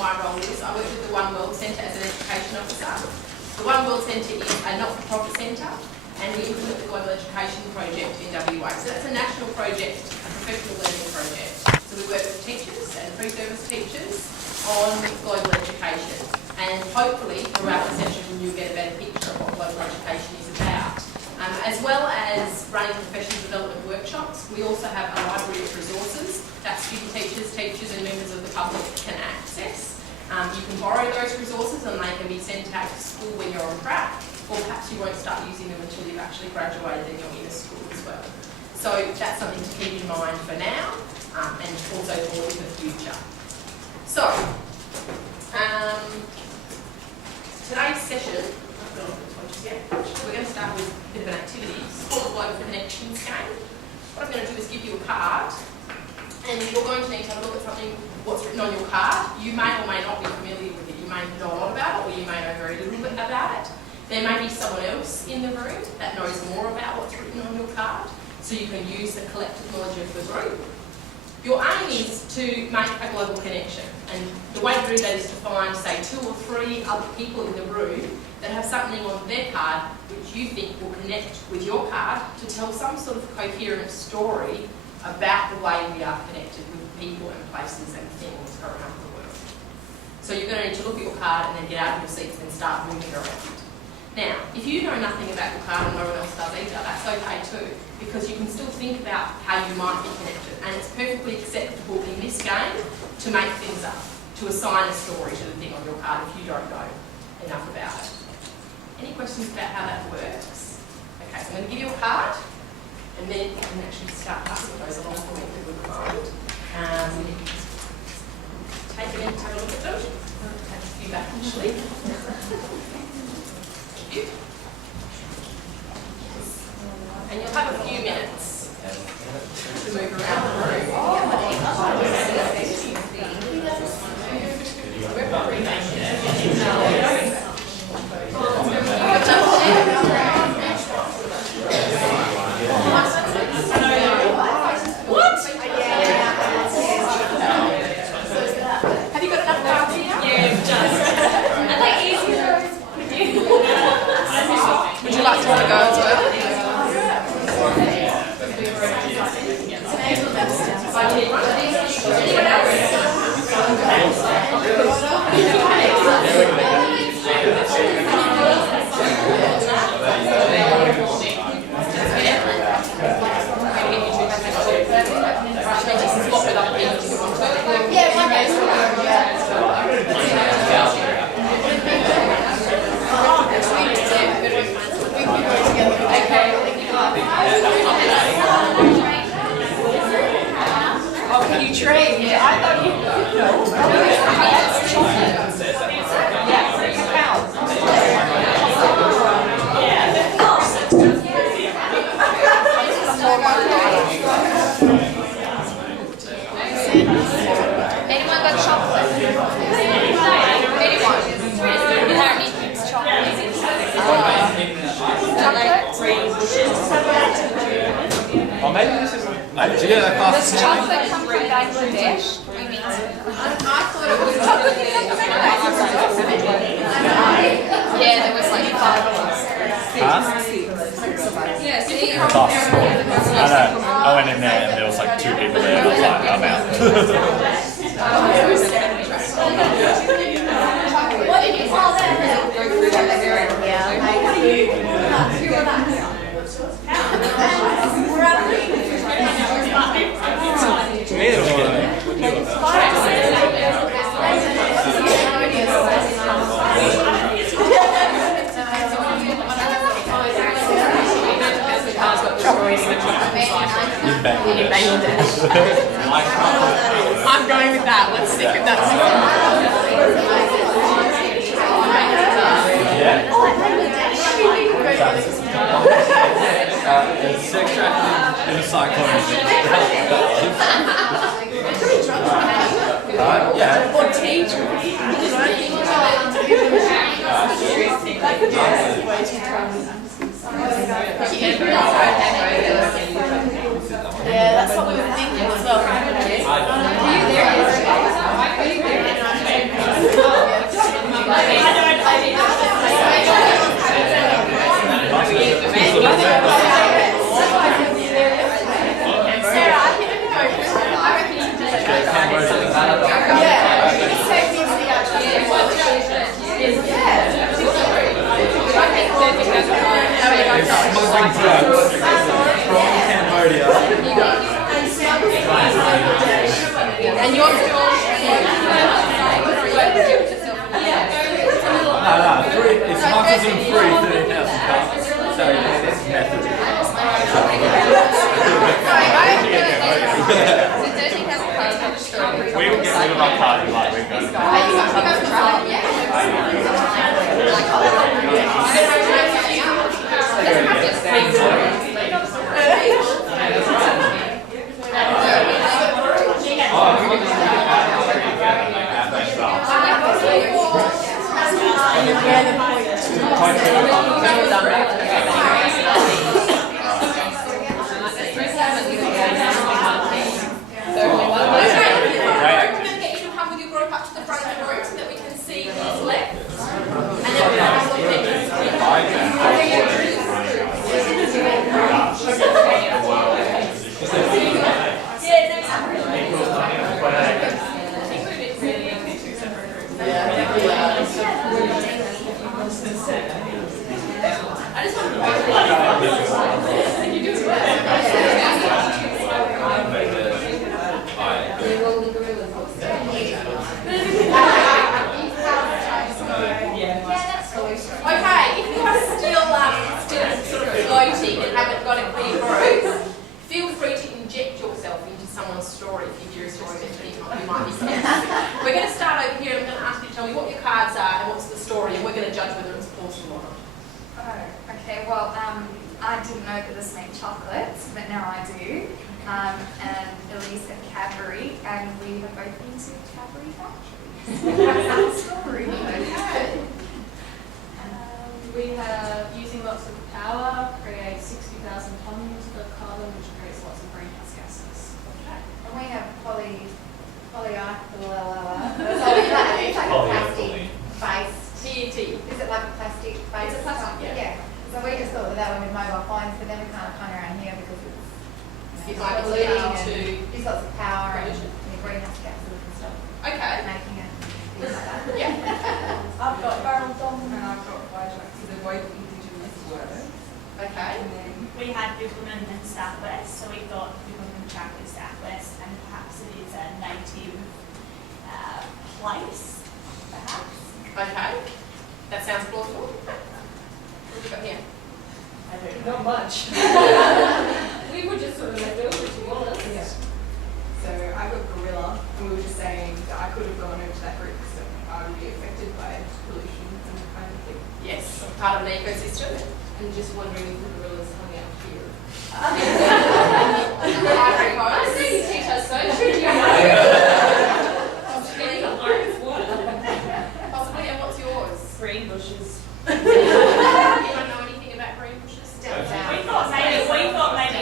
my role is. I work with the One World Centre as an education officer. The One World Centre is a not-for-profit centre, and we implement the Global Education Project in WA. So that's a national project, a professional learning project. So we work with teachers and pre-service teachers on global education. And hopefully, throughout the session, you'll get a better picture of what global education is about. As well as running professional development workshops, we also have a library of resources that student teachers and members of the public can access. You can borrow those resources and they can be sent out to school when you're on track, or perhaps you won't start using them until you've actually graduated and you're in a school as well. So that's something to keep in mind for now, and also for the future. So, today's session, we're going to start with a bit of an activity. It's called the Global Connections game. What I'm going to do is give you a card, and you're going to need to have a look at something, what's written on your card. You may or may not be familiar with it. You may know a lot about it, or you may know very little bit about it. There may be someone else in the room that knows more about what's written on your card, so you can use the collective knowledge of the group. Your aim is to make a global connection, and the way to do that is to find, say, 2 or 3 other people in the room that have something on their card which you think will connect with your card to tell some sort of coherent story about the way we are connected with people and places and things around the world. So you're going to need to look at your card and then get out of your seats and start moving around. Now, if you know nothing about your card and no one else does either, that's okay too, because you can still think about how you might be connected, and it's perfectly acceptable in this game to make things up, to assign a story to the thing on your card if you don't know enough about it. Any questions about how that works? Okay, so I'm going to give you a card, and then you can actually start passing those along for me if you wouldn't mind. Take a minute to have a look at them. I'll take a few back actually. Thank you. And you'll have a few minutes to move around the room. Have you got enough cards here? Yeah, just. Are they easier? Would you like to have a go as well? Anyone got chocolate? Anyone? Oh, maybe this is. Did you get that class? Does chocolate come from Bangladesh? I thought it was chocolate. Yeah, there was like 5 of us. Huh? Yeah, see? Class is small. I know. I went in there and there was like 2 people there. I was like, I'm out. What did you call that? To me, it was good. In Bangladesh. I'm going with that. Let's stick with that. It's extracted in a cyclone. Yeah. Or tea. Yeah, that's what we were thinking as well. Were you there? smuggling drugs from Cambodia. And you're still... No, it smuggles in free 30,000 cards. So yeah, this is method. We will get rid of our party like we go. We're going to start over here and I'm going to ask you to tell me what your cards are and what's the story, and we're going to judge whether it's plausible or not. Oh, okay. Well, I didn't know that this made chocolates, but now I do. And Elise at Cadbury, and we have both been to Cadbury factories. That's the story. Okay. We have using lots of power creates 60,000 tons of carbon, which creates lots of greenhouse gases. And we have polyethylene. It's like a plastic base. PET. Is it like a plastic base? It's a plastic, yeah. So we just thought that one with mobile phones, but then we can't come around here because It it's might be polluting leading and to... use lots of power and pollution. greenhouse gases and stuff, Okay. making it things like that. Yeah. I've got barrel dom and I've got Vijax, so they're both indigenous words. Okay. And then We had Bibbulmun and Southwest, so we thought Bibbulmun track is Southwest, and perhaps it is a native place, perhaps. Okay. That sounds plausible. What have we got here? not much. We were just sort of left over, to be honest. Yeah. So I got gorilla, and we were just saying that I could have gone over to that group because I would be affected by pollution and that kind of thing. Yes, part of an ecosystem. And just wondering if the gorillas hung out here. Ivory I Coast. see you teach us so, Possibly, and what's yours? Green bushes. Anyone know anything about green bushes? We thought maybe it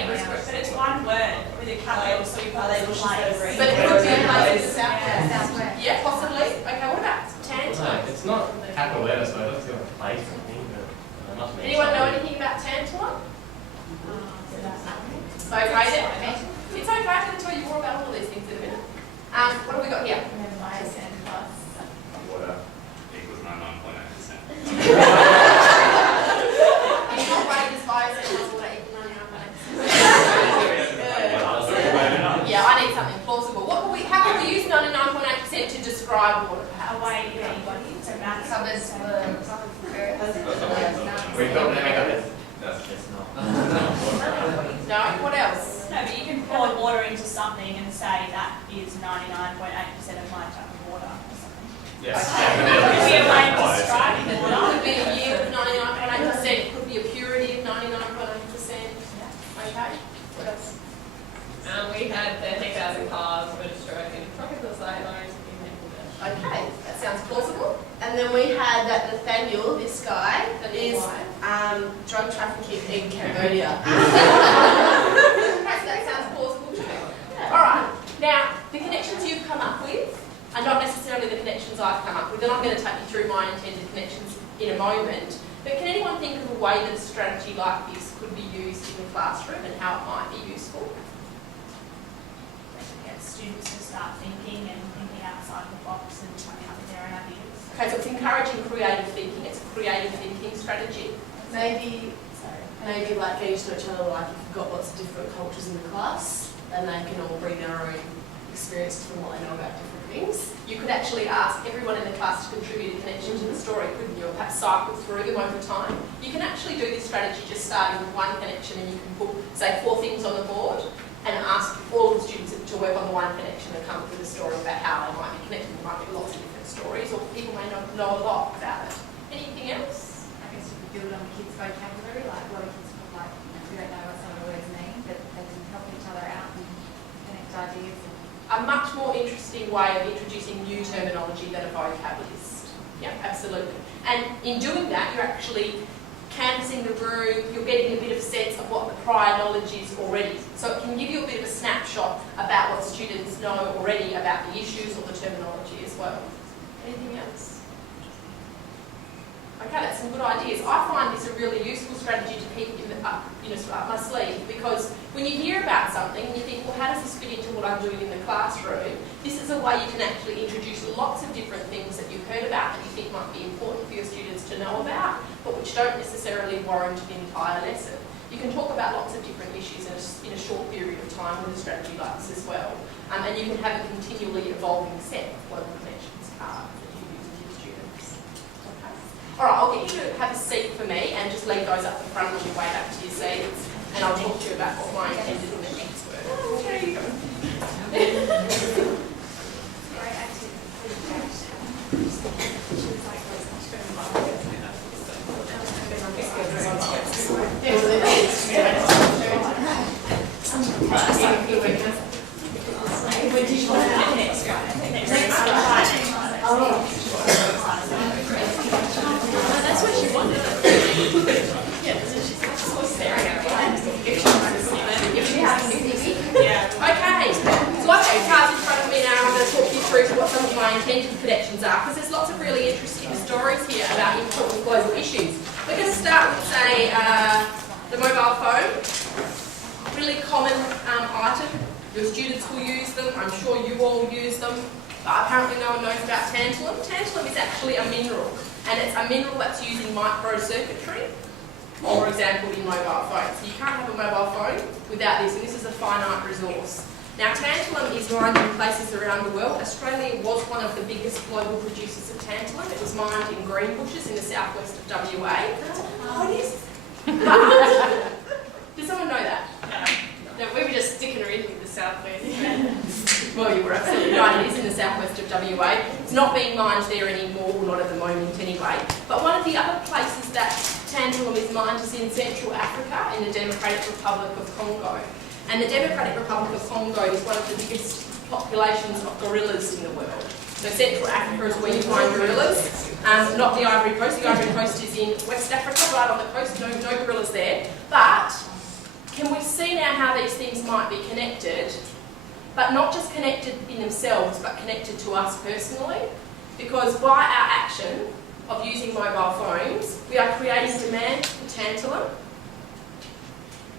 was, but it's one word with a capital, so we thought it was place. But it could be a place in the south. Yeah. Southwest. Yeah, possibly. Okay, what about Tantala? It's not capital letter, so I don't feel like place or anything, but it must mean Anyone know something. anything about Tantala? Okay then. It's okay, I'm going to tell you more about all of these things in a minute. What have we got here? Water equals 99.8%. It's not rated as high as it was water equal 99.8%. Yeah, I need something plausible. How can we use 99.8% to describe water, perhaps? Away to anybody, so that's Covers the We thought that That's not. No? What else? no, but you can pour water into something and say that is 99.8% of my type of water or something. yes. Could be a way of describing It water. could be a yield of 99.8%, it could be a purity of 99.8%. Okay? What else? We had 30,000 cars were destroyed in tropical cyclones in Bangladesh. Okay, that sounds plausible. And then we had that Nathaniel, this guy, is drug trafficking in Cambodia. That sounds plausible too. Alright, now the connections you've come up with are not necessarily the connections I've come up with, and I'm going to take you through my intended connections in a moment. But can anyone think of a way that a strategy like this could be used in the classroom and how it might be useful? Get students to start thinking and thinking outside the box and coming up with their own ideas. Okay, so it's encouraging creative thinking. It's a creative thinking strategy. Maybe maybe like getting to know each other, like if you've got lots of different cultures in the class, and they can all bring their own experiences from what they know about different things. You could actually ask everyone in the class to contribute a connection to the story, couldn't you? Or perhaps cycle through them over time. You can actually do this strategy just starting with one connection, and you can put, say, 4 things on the board and ask all of the students to work on the one connection and come up with a story about how they might be connected. There might be lots of different stories, or people may not know a lot about it. Anything else? I guess you could build on the kids' vocabulary, like a lot of kids would like, we don't know what some of the words mean, but they can help each other out and connect ideas. A much more interesting way of introducing new terminology than a vocab list. Yeah, absolutely. And in doing that, you're actually canvassing the room, you're getting a bit of sense of what the prior knowledge is already. So it can give you a bit of a snapshot about what students know already about the issues or the terminology as well. Anything else? Okay, that's some good ideas. I find this a really useful strategy to keep up my sleeve, because when you hear about something and you think, well, how does this fit into what I'm doing in the classroom? This is a way you can actually introduce lots of different things that you've heard about that you think might be important for your students to know about, but which don't necessarily warrant an entire lesson. You can talk about lots of different issues in a short period of time with a strategy like this as well. And you can have a continually evolving set of global connections cards that you use with your students. Okay. All right, I'll get you to have a seat for me and just leave those up the front on your way back to your seats, and I'll talk to you about what my intended connections were. Oh, there you go. Great activity. That's what she wanted. Okay, so I've got your cards in front of me now. I'm going to talk you through what some of my intended connections are, because there's lots of really interesting stories here about important global issues. We're going to start with, say, the mobile phone. Really common item. Your students will use them. I'm sure you all use them. But apparently no one knows about tantalum. Tantalum is actually a mineral, and it's a mineral that's used in microcircuitry, for example, in mobile phones. So you can't have a mobile phone without this, and this is a finite resource. Now, tantalum is mined in places around the world. Australia was one of the biggest global producers of tantalum. It was mined in Greenbushes in the southwest of WA. Oh, it is? Did someone know that? No, we were just sticking her in with the southwest. Well, you were absolutely right. It is in the southwest of WA. It's not being mined there anymore, well, not at the moment anyway. But one of the other places that tantalum is mined is in Central Africa, in the Democratic Republic of Congo. And the Democratic Republic of Congo is one of the biggest populations of gorillas in the world. So Central Africa is where you find gorillas, not the Ivory Coast. The Ivory Coast is in West Africa, right on the coast, no gorillas there. But can we see now how these things might be connected, but not just connected in themselves, but connected to us personally? Because by our action of using mobile phones, we are creating demand for tantalum,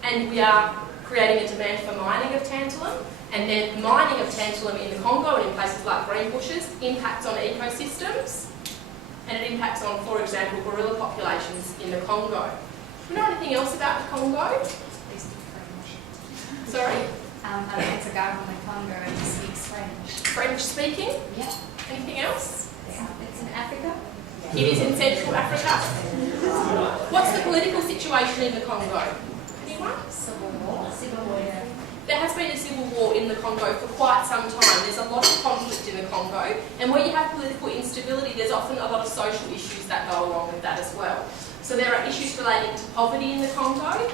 and we are creating a demand for mining of tantalum, and then mining of tantalum in the Congo and in places like Greenbushes impacts on ecosystems, and it impacts on, for example, gorilla populations in the Congo. Do you know anything else about the Congo? Sorry? It's a guy from the Congo and he speaks French. French speaking? Yeah. Anything else? It's in Africa. It is in Central Africa. What's the political situation in the Congo? Anyone? Civil War. Civil War. Yeah. There has been a civil war in the Congo for quite some time. There's a lot of conflict in the Congo, and where you have political instability, there's often a lot of social issues that go along with that as well. So there are issues relating to poverty in the Congo.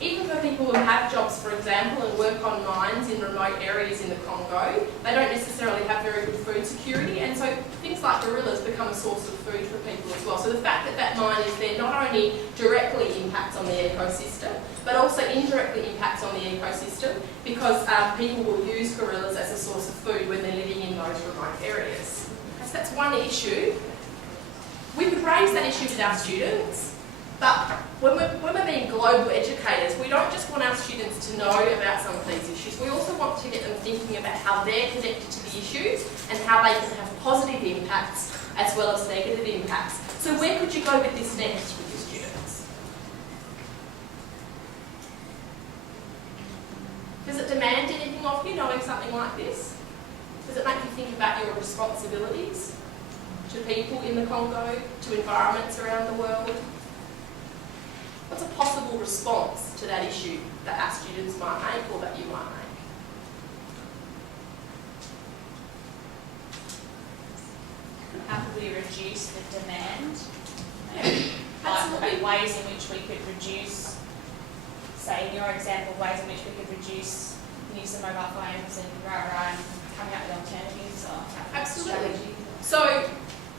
Even for people who have jobs, for example, and work on mines in remote areas in the Congo, they don't necessarily have very good food security, and so things like gorillas become a source of food for people as well. So the fact that that mine is there not only directly impacts on the ecosystem, but also indirectly impacts on the ecosystem, because people will use gorillas as a source of food when they're living in those remote areas. So that's one issue. We could raise that issue with our students. But when we're being global educators, we don't just want our students to know about some of these issues. We also want to get them thinking about how they're connected to the issues and how they can have positive impacts as well as negative impacts. So where could you go with this next with your students? Does it demand anything of you knowing something like this? Does it make you think about your responsibilities to people in the Congo, to environments around the world? What's a possible response to that issue that our students might make or that you might make? How could we reduce the demand? Absolutely. Like ways in which we could reduce, say in your example, ways in which we could reduce use of mobile phones and coming up with alternatives or Absolutely. strategies. So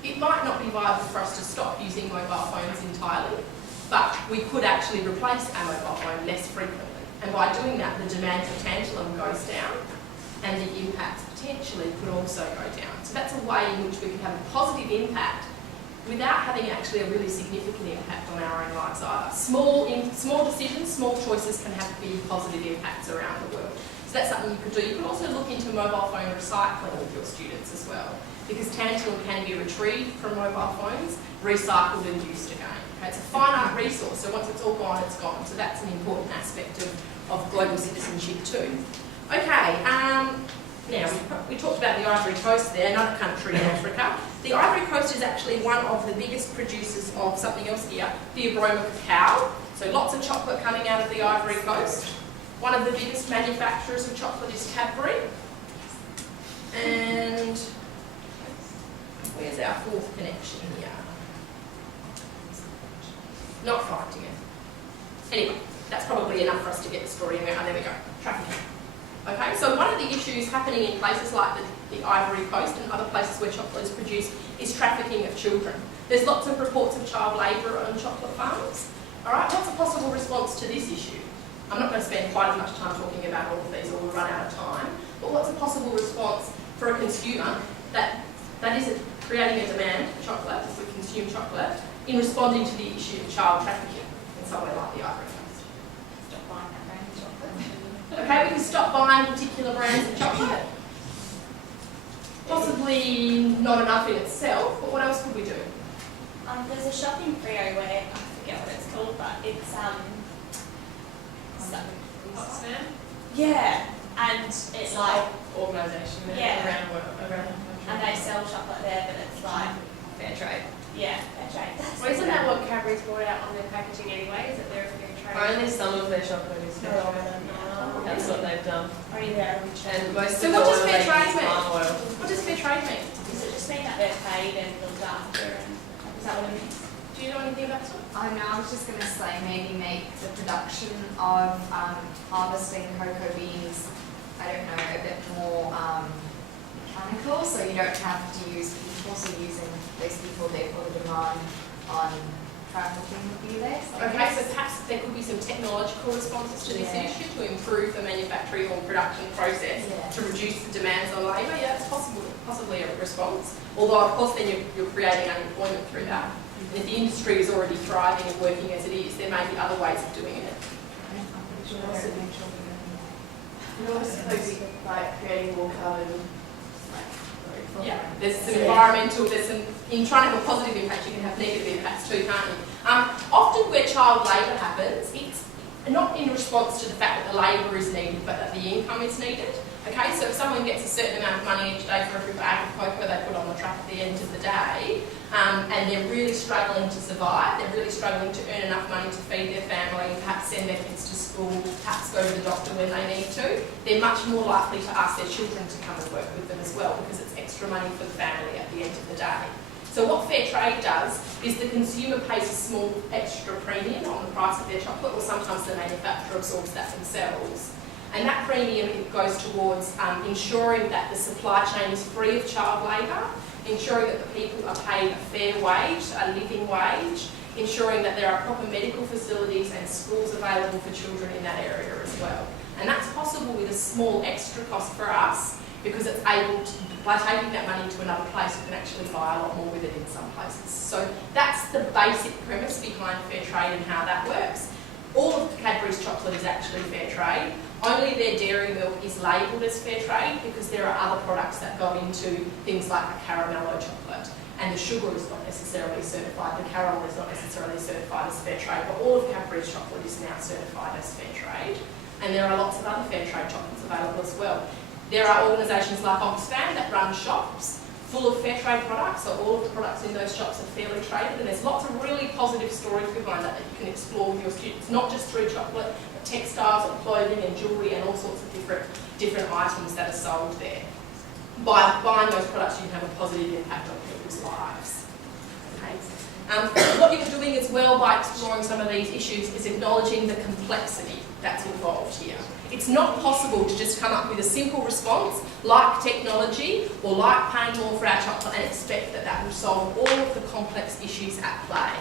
it might not be viable for us to stop using mobile phones entirely, but we could actually replace our mobile phone less frequently. And by doing that, the demand for tantalum goes down and the impacts potentially could also go down. So that's a way in which we could have a positive impact without having actually a really significant impact on our own lives either. Small decisions, small choices can have big positive impacts around the world. So that's something you could do. You could also look into mobile phone recycling with your students as well, because tantalum can be retrieved from mobile phones, recycled and used again. Okay, it's a finite resource, so once it's all gone, it's gone. So that's an important aspect of global citizenship too. Okay, now we talked about the Ivory Coast there, another country in Africa. The Ivory Coast is actually one of the biggest producers of something else here, the aroma cacao. So lots of chocolate coming out of the Ivory Coast. One of the biggest manufacturers of chocolate is Cadbury. And where's our fourth connection here? Not finding it. Anyway, that's probably enough for us to get the story in there. Oh, there we go. Trafficking. Okay, so one of the issues happening in places like the Ivory Coast and other places where chocolate is produced is trafficking of children. There's lots of reports of child labour on chocolate farms. All right, what's a possible response to this issue? I'm not going to spend quite as much time talking about all of these or we'll run out of time, but what's a possible response for a consumer that isn't creating a demand for chocolate, if we consume chocolate, in responding to the issue of child trafficking in somewhere like the Ivory Coast? Stop buying that brand of chocolate. Okay, we can stop buying particular brands of chocolate. Possibly not enough in itself, but what else could we do? There's a shop in Frio where, I forget what it's called, but it's Oxfam? yeah, and it's like, Organisation Yeah. around the country. and they sell chocolate there, but it's like, Fair trade. yeah, that's right. Well, isn't that what Cadbury's brought out on their packaging anyway? Is that they're a fair trade? Only some of their chocolate is fair trade. That's what they've done. Only there. And most So of what the does oil fair they trade use mean? palm oil. What does fair trade mean? Does it just mean that they're paid and looked after, and is that what it means? Do you know anything about this one? Oh no, I was just going to say maybe make the production of harvesting cocoa beans, I don't know, a bit more mechanical, so you don't have to use people, so using those people, therefore the demand on trafficking would be less. I Okay, guess. so perhaps there could be some technological responses to this Yeah. issue to improve the manufacturing or production process Yeah. to reduce the demands on labour. Yeah, that's possibly a response. Although, of course, then you're creating unemployment through that. And if the industry is already thriving and working as it is, there may be other ways of doing it. You also suppose like creating more carbon. Yeah, there's some environmental, in trying to have a positive impact, you can have negative impacts too, can't you? Often where child labour happens, it's not in response to the fact that the labour is needed, but that the income is needed. Okay, so if someone gets a certain amount of money each day for every bag of cocoa they put on the truck at the end of the day, and they're really struggling to survive, they're really struggling to earn enough money to feed their family, perhaps send their kids to school, perhaps go to the doctor when they need to, they're much more likely to ask their children to come and work with them as well, because it's extra money for the family at the end of the day. So what fair trade does is the consumer pays a small extra premium on the price of their chocolate, or sometimes the manufacturer absorbs that themselves. And that premium goes towards ensuring that the supply chain is free of child labour, ensuring that the people are paid a fair wage, a living wage, ensuring that there are proper medical facilities and schools available for children in that area as well. And that's possible with a small extra cost for us, because it's able to, by taking that money to another place, you can actually buy a lot more with it in some places. So that's the basic premise behind fair trade and how that works. All of Cadbury's chocolate is actually fair trade. Only their dairy milk is labelled as fair trade because there are other products that go into things like a caramello chocolate. And the sugar is not necessarily certified, the caramel is not necessarily certified as fair trade, but all of Cadbury's chocolate is now certified as fair trade. and there are lots of other fair trade chocolates available as well. There are organisations like Oxfam that run shops full of fair trade products, so all of the products in those shops are fairly traded, and there's lots of really positive stories behind that you can explore with your students, not just through chocolate, but textiles and clothing and jewellery and all sorts of different items that are sold there. By buying those products, you can have a positive impact on people's lives. Okay. What you're doing as well by exploring some of these issues is acknowledging the complexity that's involved here. It's not possible to just come up with a simple response like technology or like paying more for our chocolate and expect that that will solve all of the complex issues at play.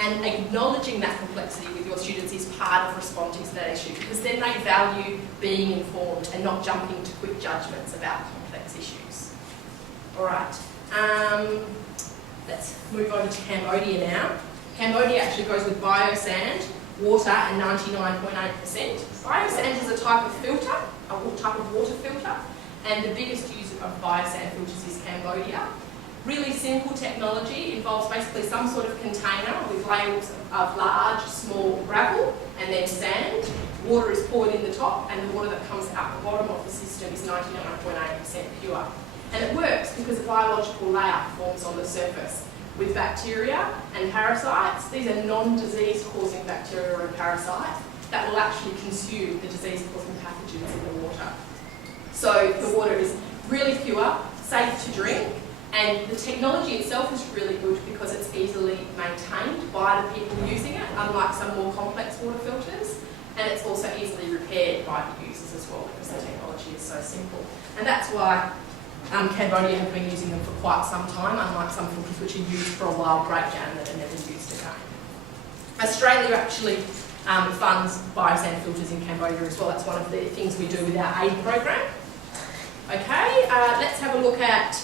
And acknowledging that complexity with your students is part of responding to that issue, because then they value being informed and not jumping to quick judgments about complex issues. All right, let's move over to Cambodia now. Cambodia actually goes with biosand, water and 99.8%. Biosand is a type of filter, a type of water filter, and the biggest user of biosand filters is Cambodia. Really simple technology, involves basically some sort of container with layers of large, small gravel and then sand. Water is poured in the top, and the water that comes out the bottom of the system is 99.8% pure. And it works because a biological layer forms on the surface with bacteria and parasites. These are non-disease causing bacteria and parasites that will actually consume the disease causing pathogens in the water. So the water is really pure, safe to drink, and the technology itself is really good because it's easily maintained by the people using it, unlike some more complex water filters, and it's also easily repaired by the users as well because the technology is so simple. And that's why Cambodia have been using them for quite some time, unlike some filters which are used for a while breakdown that are never used again. Australia actually funds biosand filters in Cambodia as well. That's one of the things we do with our aid program. Okay, let's have a look at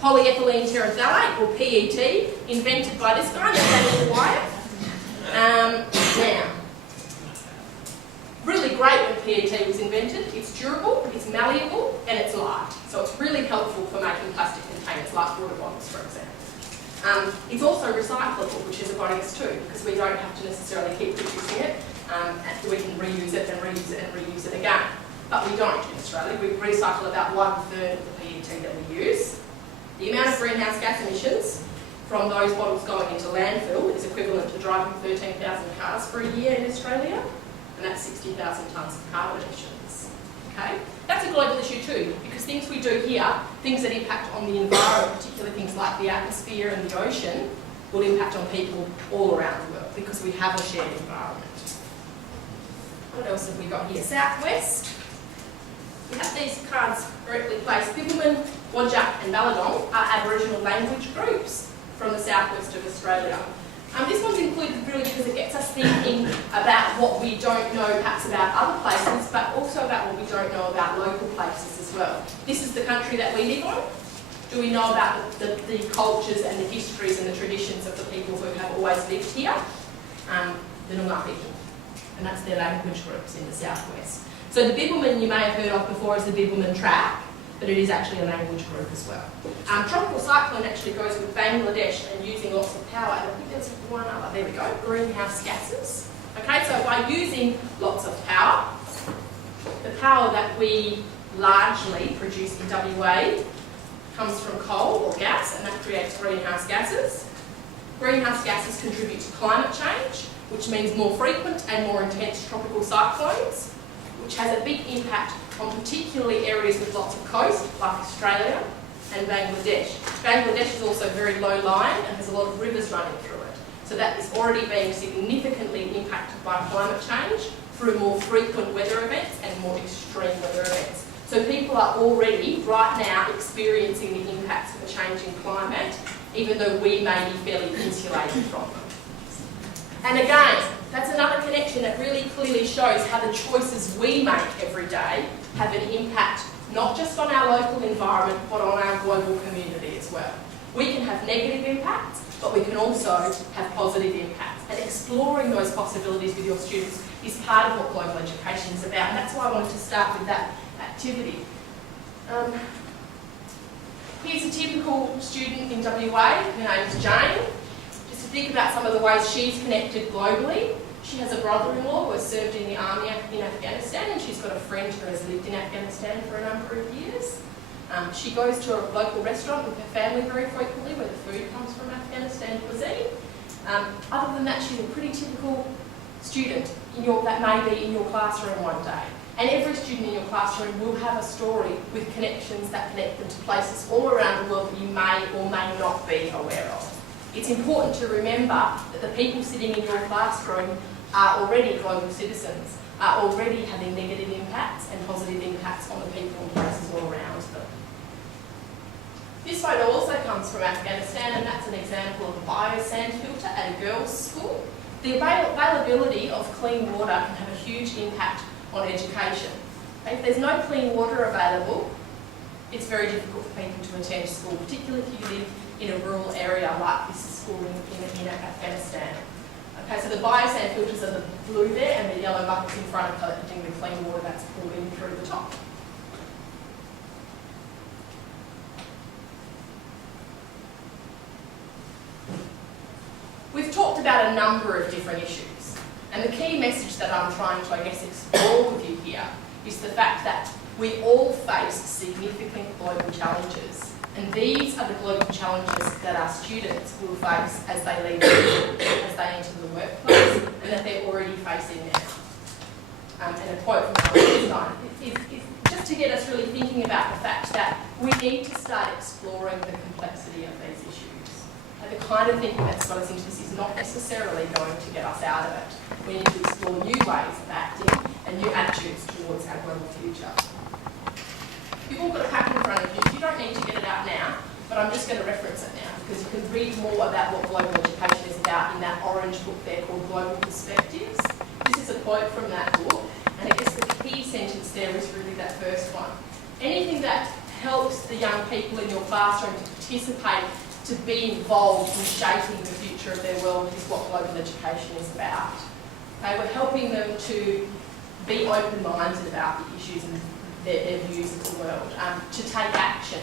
polyethylene terephthalate, or PET, invented by this guy, Nathaniel Wyatt. Now, really great when PET was invented. It's durable, it's malleable, and it's light. So it's really helpful for making plastic containers like water bottles, for example. It's also recyclable, which is a bonus too, because we don't have to necessarily keep producing it. We can reuse it and reuse it and reuse it again. But we don't in Australia. We recycle about 1/3 of the PET that we use. The amount of greenhouse gas emissions from those bottles going into landfill is equivalent to driving 13,000 cars for a year in Australia, and that's 60,000 tonnes of carbon emissions. Okay? That's a global issue too, because things we do here, things that impact on the environment, particularly things like the atmosphere and the ocean, will impact on people all around the world because we have a shared environment. What else have we got here? Southwest. We have these cards correctly placed. Bibbulmun, Whadjuk and Ballardong are Aboriginal language groups from the southwest of Australia. This one's included really because it gets us thinking about what we don't know perhaps about other places, but also about what we don't know about local places as well. This is the country that we live on. Do we know about the cultures and the histories and the traditions of the people who have always lived here? The Noongar people. And that's their language groups in the southwest. So the Bibbulmun you may have heard of before is the Bibbulmun track, but it is actually a language group as well. Tropical cyclone actually goes with Bangladesh and using lots of power, and I think there's one other, there we go, greenhouse gases. Okay, so by using lots of power, the power that we largely produce in WA comes from coal or gas, and that creates greenhouse gases. Greenhouse gases contribute to climate change, which means more frequent and more intense tropical cyclones, which has a big impact on particularly areas with lots of coast, like Australia and Bangladesh. Bangladesh is also very low-lying and has a lot of rivers running through it. So that is already being significantly impacted by climate change through more frequent weather events and more extreme weather events. So people are already, right now, experiencing the impacts of a changing climate, even though we may be fairly insulated from them. And again, that's another connection that really clearly shows how the choices we make every day have an impact not just on our local environment, but on our global community as well. We can have negative impacts, but we can also have positive impacts. And exploring those possibilities with your students is part of what global education is about, and that's why I wanted to start with that activity. Here's a typical student in WA, her name's Jane. Just to think about some of the ways she's connected globally. She has a brother-in-law who has served in the army in Afghanistan, and she's got a friend who has lived in Afghanistan for a number of years. She goes to a local restaurant with her family very frequently where the food comes from Afghanistan cuisine. Other than that, she's a pretty typical student that may be in your classroom one day. And every student in your classroom will have a story with connections that connect them to places all around the world that you may or may not be aware of. It's important to remember that the people sitting in your classroom are already global citizens, are already having negative impacts and positive impacts on the people and places all around them. This photo also comes from Afghanistan, and that's an example of a biosand filter at a girls' school. The availability of clean water can have a huge impact on education. If there's no clean water available, it's very difficult for people to attend school, particularly if you live in a rural area like this school in Afghanistan. Okay, so the biosand filters are the blue there, and the yellow buckets in front are collecting the clean water that's poured in through the top. We've talked about a number of different issues, and the key message that I'm trying to, I guess, explore with you here is the fact that we all face significant global challenges, and these are the global challenges that our students will face as they leave school, as they enter the workplace, and that they're already facing now. And a quote from Einstein is just to get us really thinking about the fact that we need to start exploring the complexity of these issues. And the kind of thinking that's got us into this is not necessarily going to get us out of it. We need to explore new ways of acting and new attitudes towards our global future. You've all got a pack in front of you. You don't need to get it out now, but I'm just going to reference it now because you can read more about what global education is about in that orange book there called Global Perspectives. This is a quote from that book, and I guess the key sentence there is really that first one. Anything that helps the young people in your classroom to participate, to be involved in shaping the future of their world is what global education is about. Okay, we're helping them to be open-minded about the issues and their views of the world, to take action,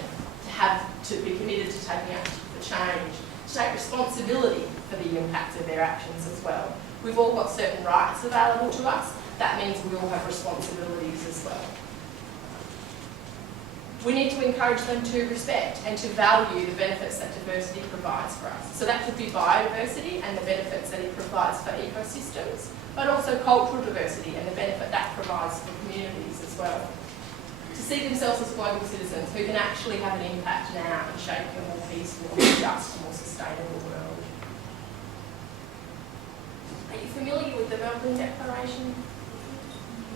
to be committed to taking action for change, to take responsibility for the impacts of their actions as well. We've all got certain rights available to us. That means we all have responsibilities as well. We need to encourage them to respect and to value the benefits that diversity provides for us. So that could be biodiversity and the benefits that it provides for ecosystems, but also cultural diversity and the benefit that provides for communities as well. To see themselves as global citizens who can actually have an impact now in shaping a more peaceful, more just, more sustainable world. Are you familiar with the Melbourne Declaration?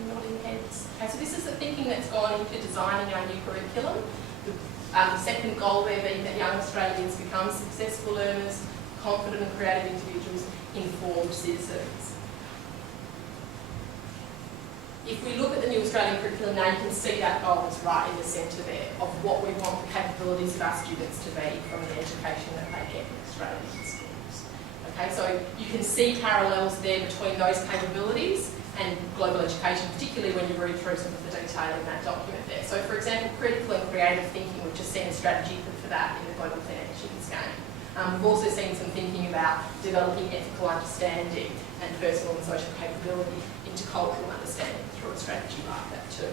Nodding heads. Okay, so this is the thinking that's gone into designing our new curriculum. The second goal there being that young Australians become successful learners, confident and creative individuals, informed citizens. If we look at the new Australian curriculum now, you can see that goal is right in the centre there of what we want the capabilities of our students to be from the education that they get in Australian schools. Okay, so you can see parallels there between those capabilities and global education, particularly when you read through some of the detail in that document there. So for example, critical and creative thinking, we've just seen a strategy for that in the Global Clean Energy Scheme. We've also seen some thinking about developing ethical understanding and personal and social capability into cultural understanding through a strategy like that too.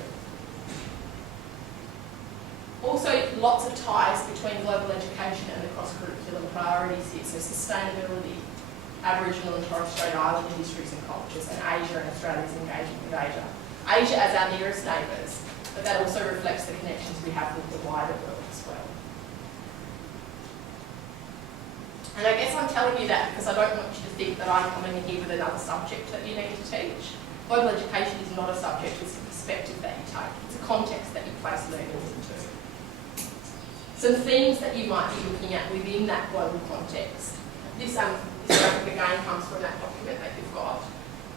Also, lots of ties between global education and the cross-curriculum priorities here, so sustainability, Aboriginal and Torres Strait Island industries and cultures, and Asia and Australia's engagement with Asia. Asia as our nearest neighbours, but that also reflects the connections we have with the wider world as well. And I guess I'm telling you that because I don't want you to think that I'm coming in here with another subject that you need to teach. Global education is not a subject, it's a perspective that you take. It's a context that you place learning into. Some themes that you might be looking at within that global context. This graphic again comes from that document that you've got.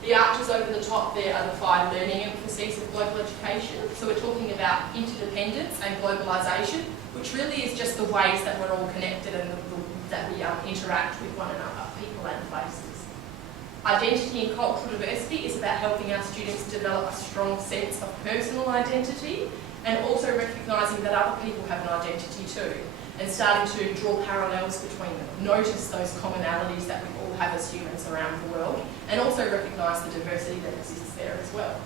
The arches over the top there are the 5 learning emphases of global education. So we're talking about interdependence and globalisation, which really is just the ways that we're all connected and that we interact with one another, people and places. Identity and cultural diversity is about helping our students develop a strong sense of personal identity and also recognising that other people have an identity too. and starting to draw parallels between them. Notice those commonalities that we all have as humans around the world, and also recognise the diversity that exists there as well.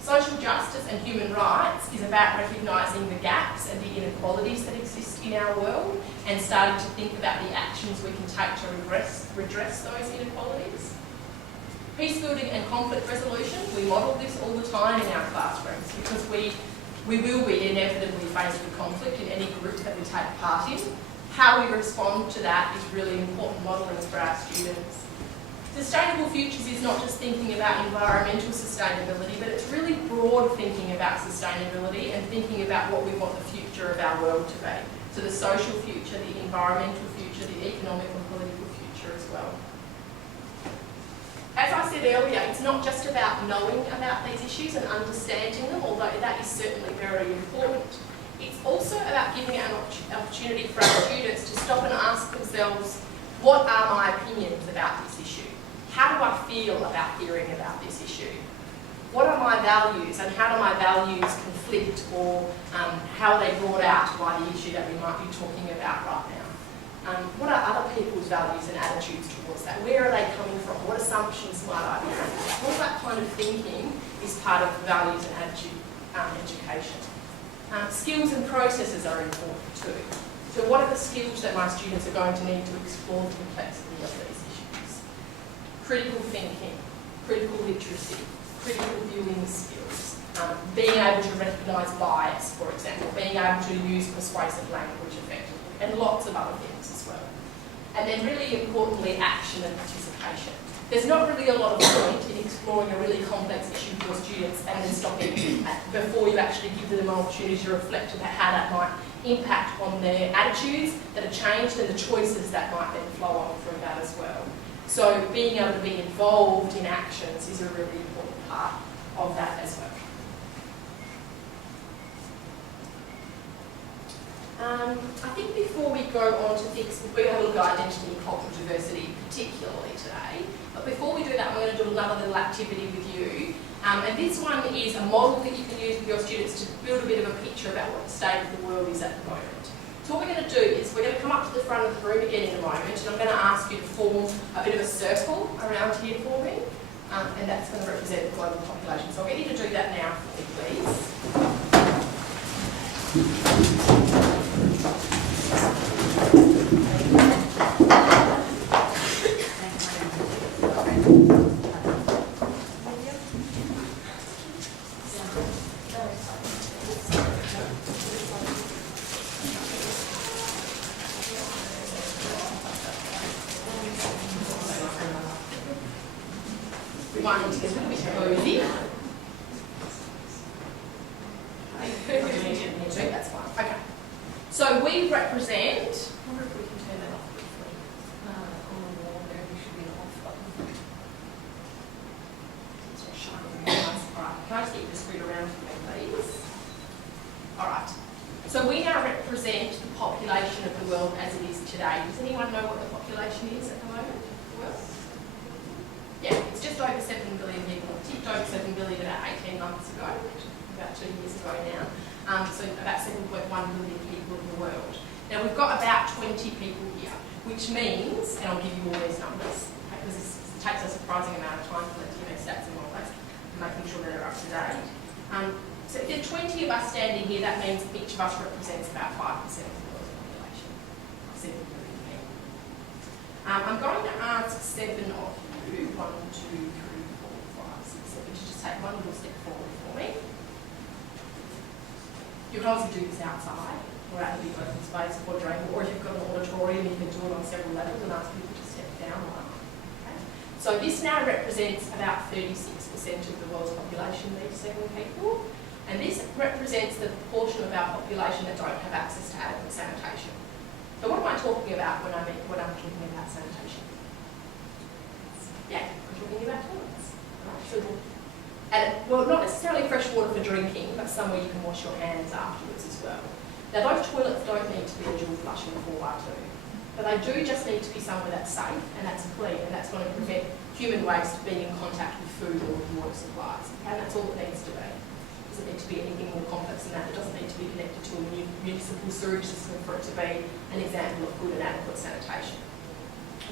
Social justice and human rights is about recognising the gaps and the inequalities that exist in our world, and starting to think about the actions we can take to redress those inequalities. Peace building and conflict resolution, we model this all the time in our classrooms because we will be inevitably faced with conflict in any group that we take part in. How we respond to that is really important modelling for our students. Sustainable futures is not just thinking about environmental sustainability, but it's really broad thinking about sustainability and thinking about what we want the future of our world to be. So the social future, the environmental future, the economic and political future as well. As I said earlier, it's not just about knowing about these issues and understanding them, although that is certainly very important. It's also about giving an opportunity for our students to stop and ask themselves, what are my opinions about this issue? How do I feel about hearing about this issue? What are my values, and how do my values conflict, or how are they brought out by the issue that we might be talking about right now? What are other people's values and attitudes towards that? Where are they coming from? What assumptions might I be making? All that kind of thinking is part of values and attitude education. Skills and processes are important too. So what are the skills that my students are going to need to explore the complexity of these issues? Critical thinking, critical literacy, critical viewing skills, being able to recognise bias, for example, being able to use persuasive language effectively, and lots of other things as well. And then really importantly, action and participation. There's not really a lot of point in exploring a really complex issue with your students and then stopping before you actually give them an opportunity to reflect about how that might impact on their attitudes that are changed and the choices that might then flow on from that as well. So being able to be involved in actions is a really important part of that as well. I think before we go on to things, we're going to have a look at identity and cultural diversity particularly today, but before we do that, I'm going to do another little activity with you. And this one is a model that you can use with your students to build a bit of a picture about what the state of the world is at the moment. So what we're going to do is we're going to come up to the front of the room again in a moment, and I'm going to ask you to form a bit of a circle around here for me, and that's going to represent the global population. So I'll get you to do that now for me, please. One to get a little bit cozy. That's fine. Okay. So we represent. I wonder if we can turn that off briefly. On the wall there, there should be an off button. It's not shining very nice. Alright, can I just get you to scoot around for me, please? Alright. So we now represent the population of the world as it is today. Does anyone know what the population is at the moment? Well, yeah, it's just over 7 billion people. It tipped over 7 billion about 18 months ago, about 2 years ago now. So about 7.1 billion people in the world. Now we've got about 20 people here, which means, and I'll give you all these numbers, because it takes a surprising amount of time for the stats in one place, making sure that they're up to date. So if there are 20 of us standing here, that means each of us represents about 5% of the world's population, 7 billion people. I'm going to ask 7 of you, 1, 2, 3, 4, 5, 6, 7, to just take one little step forward for me. You can obviously do this outside, or out in the big open space, quadrangle, or if you've got an auditorium, you can do it on several levels and ask people to step down or up. Okay? So this now represents about 36% of the world's population, these 7 people. And this represents the proportion of our population that don't have access to adequate sanitation. So what am I talking about when I'm talking about sanitation? Yeah, I'm talking about toilets. Right? So, well, not necessarily fresh water for drinking, but somewhere you can wash your hands afterwards as well. Now those toilets don't need to be a dual flushing 4x2, but they do just need to be somewhere that's safe and that's clean, and that's going to prevent human waste being in contact with food or water supplies. Okay, and that's all it needs to be. doesn't need to be anything more complex than that. It doesn't need to be connected to a municipal sewage system for it to be an example of good and adequate sanitation.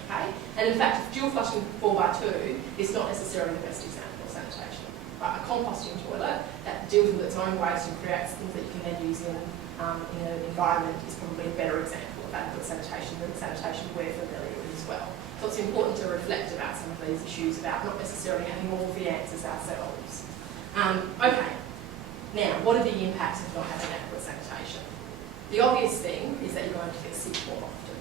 Okay? And in fact, dual flushing 4x2 is not necessarily the best example of sanitation. But a composting toilet that deals with its own waste and creates things that you can then use in an environment is probably a better example of adequate sanitation than the sanitation we're familiar with as well. So it's important to reflect about some of these issues about not necessarily having all of the answers ourselves. Okay, now what are the impacts of not having adequate sanitation? The obvious thing is that you're going to get sick more often.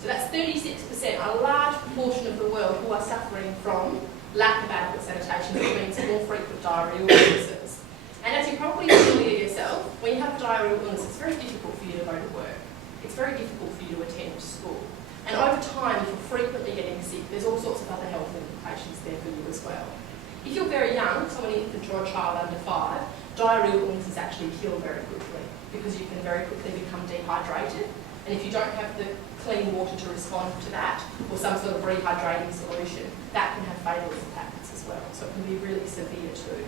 So that's 36%, a large proportion of the world who are suffering from lack of adequate sanitation, which means more frequent diarrhoeal illnesses. And as you're probably familiar yourself, when you have diarrhoeal illness, it's very difficult for you to go to work. It's very difficult for you to attend school. And over time, if you're frequently getting sick, there's all sorts of other health implications there for you as well. If you're very young, someone infant or a child under 5, diarrhoeal illnesses actually kill very quickly because you can very quickly become dehydrated. And if you don't have the clean water to respond to that, or some sort of rehydrating solution, that can have fatal impacts as well. So it can be really severe too.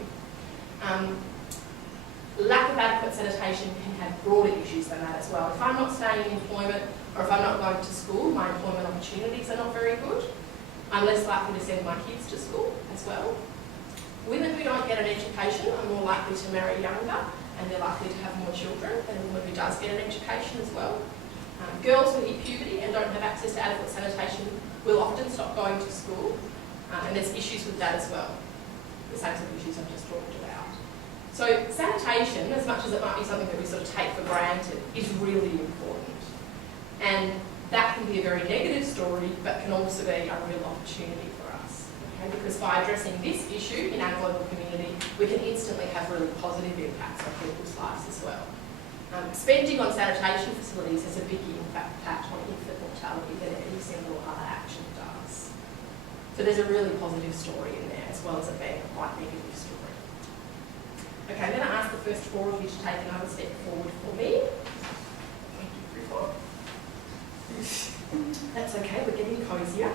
Lack of adequate sanitation can have broader issues than that as well. If I'm not staying in employment, or if I'm not going to school, my employment opportunities are not very good. I'm less likely to send my kids to school as well. Women who don't get an education are more likely to marry younger, and they're likely to have more children than a woman who does get an education as well. Girls who hit puberty and don't have access to adequate sanitation will often stop going to school, and there's issues with that as well. The same sort of issues I've just talked about. So sanitation, as much as it might be something that we sort of take for granted, is really important. And that can be a very negative story, but can also be a real opportunity for us. Okay? Because by addressing this issue in our global community, we can instantly have really positive impacts on people's lives as well. Spending on sanitation facilities has a big impact on infant mortality than any single other action does. So there's a really positive story in there, as well as it being a quite negative story. Okay, I'm going to ask the first 4 of you to take another step forward for me. That's okay, we're getting cosier.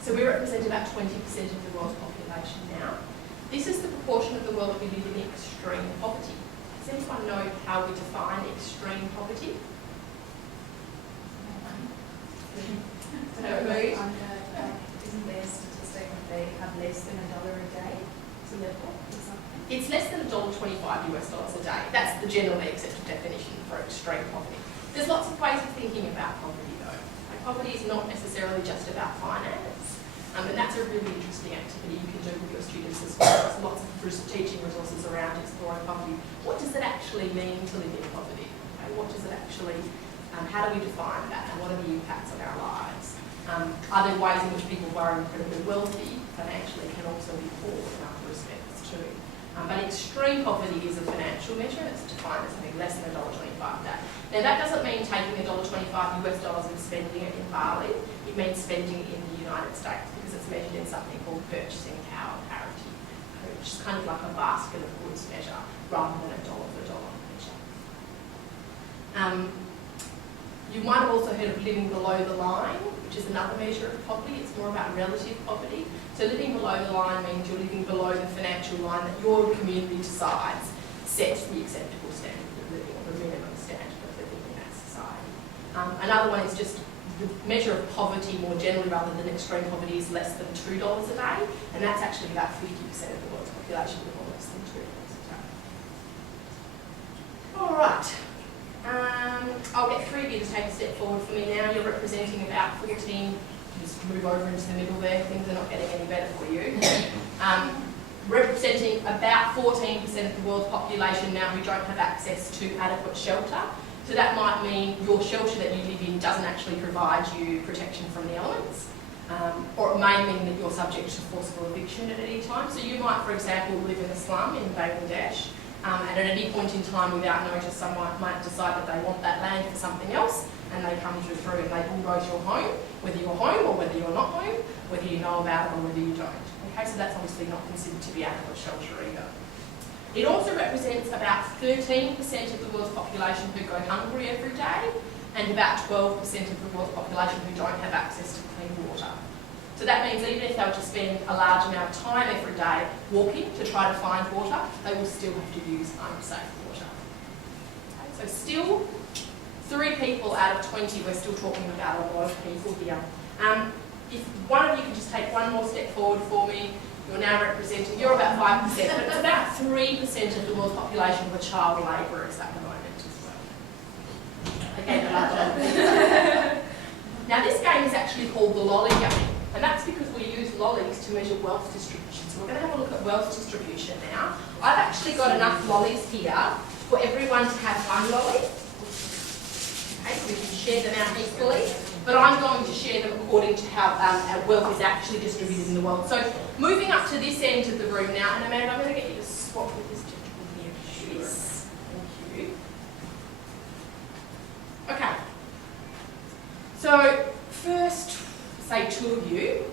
So we represent about 20% of the world's population now. This is the proportion of the world who live in extreme poverty. Does anyone know how we define extreme poverty? Isn't there a statistic that they have less than $1 a day to live on or something? It's less than $1.25 US a day. That's the generally accepted definition for extreme poverty. There's lots of ways of thinking about poverty though. Like, poverty is not necessarily just about finance, and that's a really interesting activity you can do with your students as well. There's lots of teaching resources around exploring poverty. What does it actually mean to live in poverty? Okay, what does it actually, how do we define that, and what are the impacts on our lives? Are there ways in which people who are incredibly wealthy financially can also be poor in other respects too? But extreme poverty is a financial measure. It's defined as something less than $1.25 a day. Now that doesn't mean taking $1.25 US and spending it in Bali. It means spending it in the United States because it's measured in something called purchasing power parity, which is kind of like a basket of goods measure rather than a dollar for dollar measure. You might have also heard of living below the line, which is another measure of poverty. It's more about relative poverty. So living below the line means you're living below the financial line that your community decides sets the acceptable standard of living, or the minimum standard of living in that society. Another one is just the measure of poverty more generally rather than extreme poverty is less than $2 a day, and that's actually about 50% of the world's population live on less than $2 a day. All right. I'll get 3 of you to take a step forward for me now. You're representing about 14, just move over into the middle there, things are not getting any better for you. Representing about 14% of the world's population now who don't have access to adequate shelter. So that might mean your shelter that you live in doesn't actually provide you protection from the elements. Or it may mean that you're subject to forcible eviction at any time. So you might, for example, live in a slum in Bangladesh, and at any point in time without notice someone might decide that they want that land for something else, and they come through and they bulldoze your home, whether you're home or whether you're not home, whether you know about it or whether you don't. Okay, so that's obviously not considered to be adequate shelter either. It also represents about 13% of the world's population who go hungry every day, and about 12% of the world's population who don't have access to clean water. So that means even if they were to spend a large amount of time every day walking to try to find water, they will still have to use unsafe water. Okay, so still 3 people out of 20, we're still talking about a lot of people here. If one of you can just take one more step forward for me, you're now representing, you're about 5%, but it's about 3% of the world's population who are child labourers at the moment as well. Again, now this game is actually called the lolly game, and that's because we use lollies to measure wealth distribution. So we're going to have a look at wealth distribution now. I've actually got enough lollies here for everyone to have one lolly. Okay, so we can share them out equally, but I'm going to share them according to how wealth is actually distributed in the world. So moving up to this end of the room now, and Amanda, I'm going to get you to swap with this gentleman here, please. Thank you. Okay. So first, say 2 of you,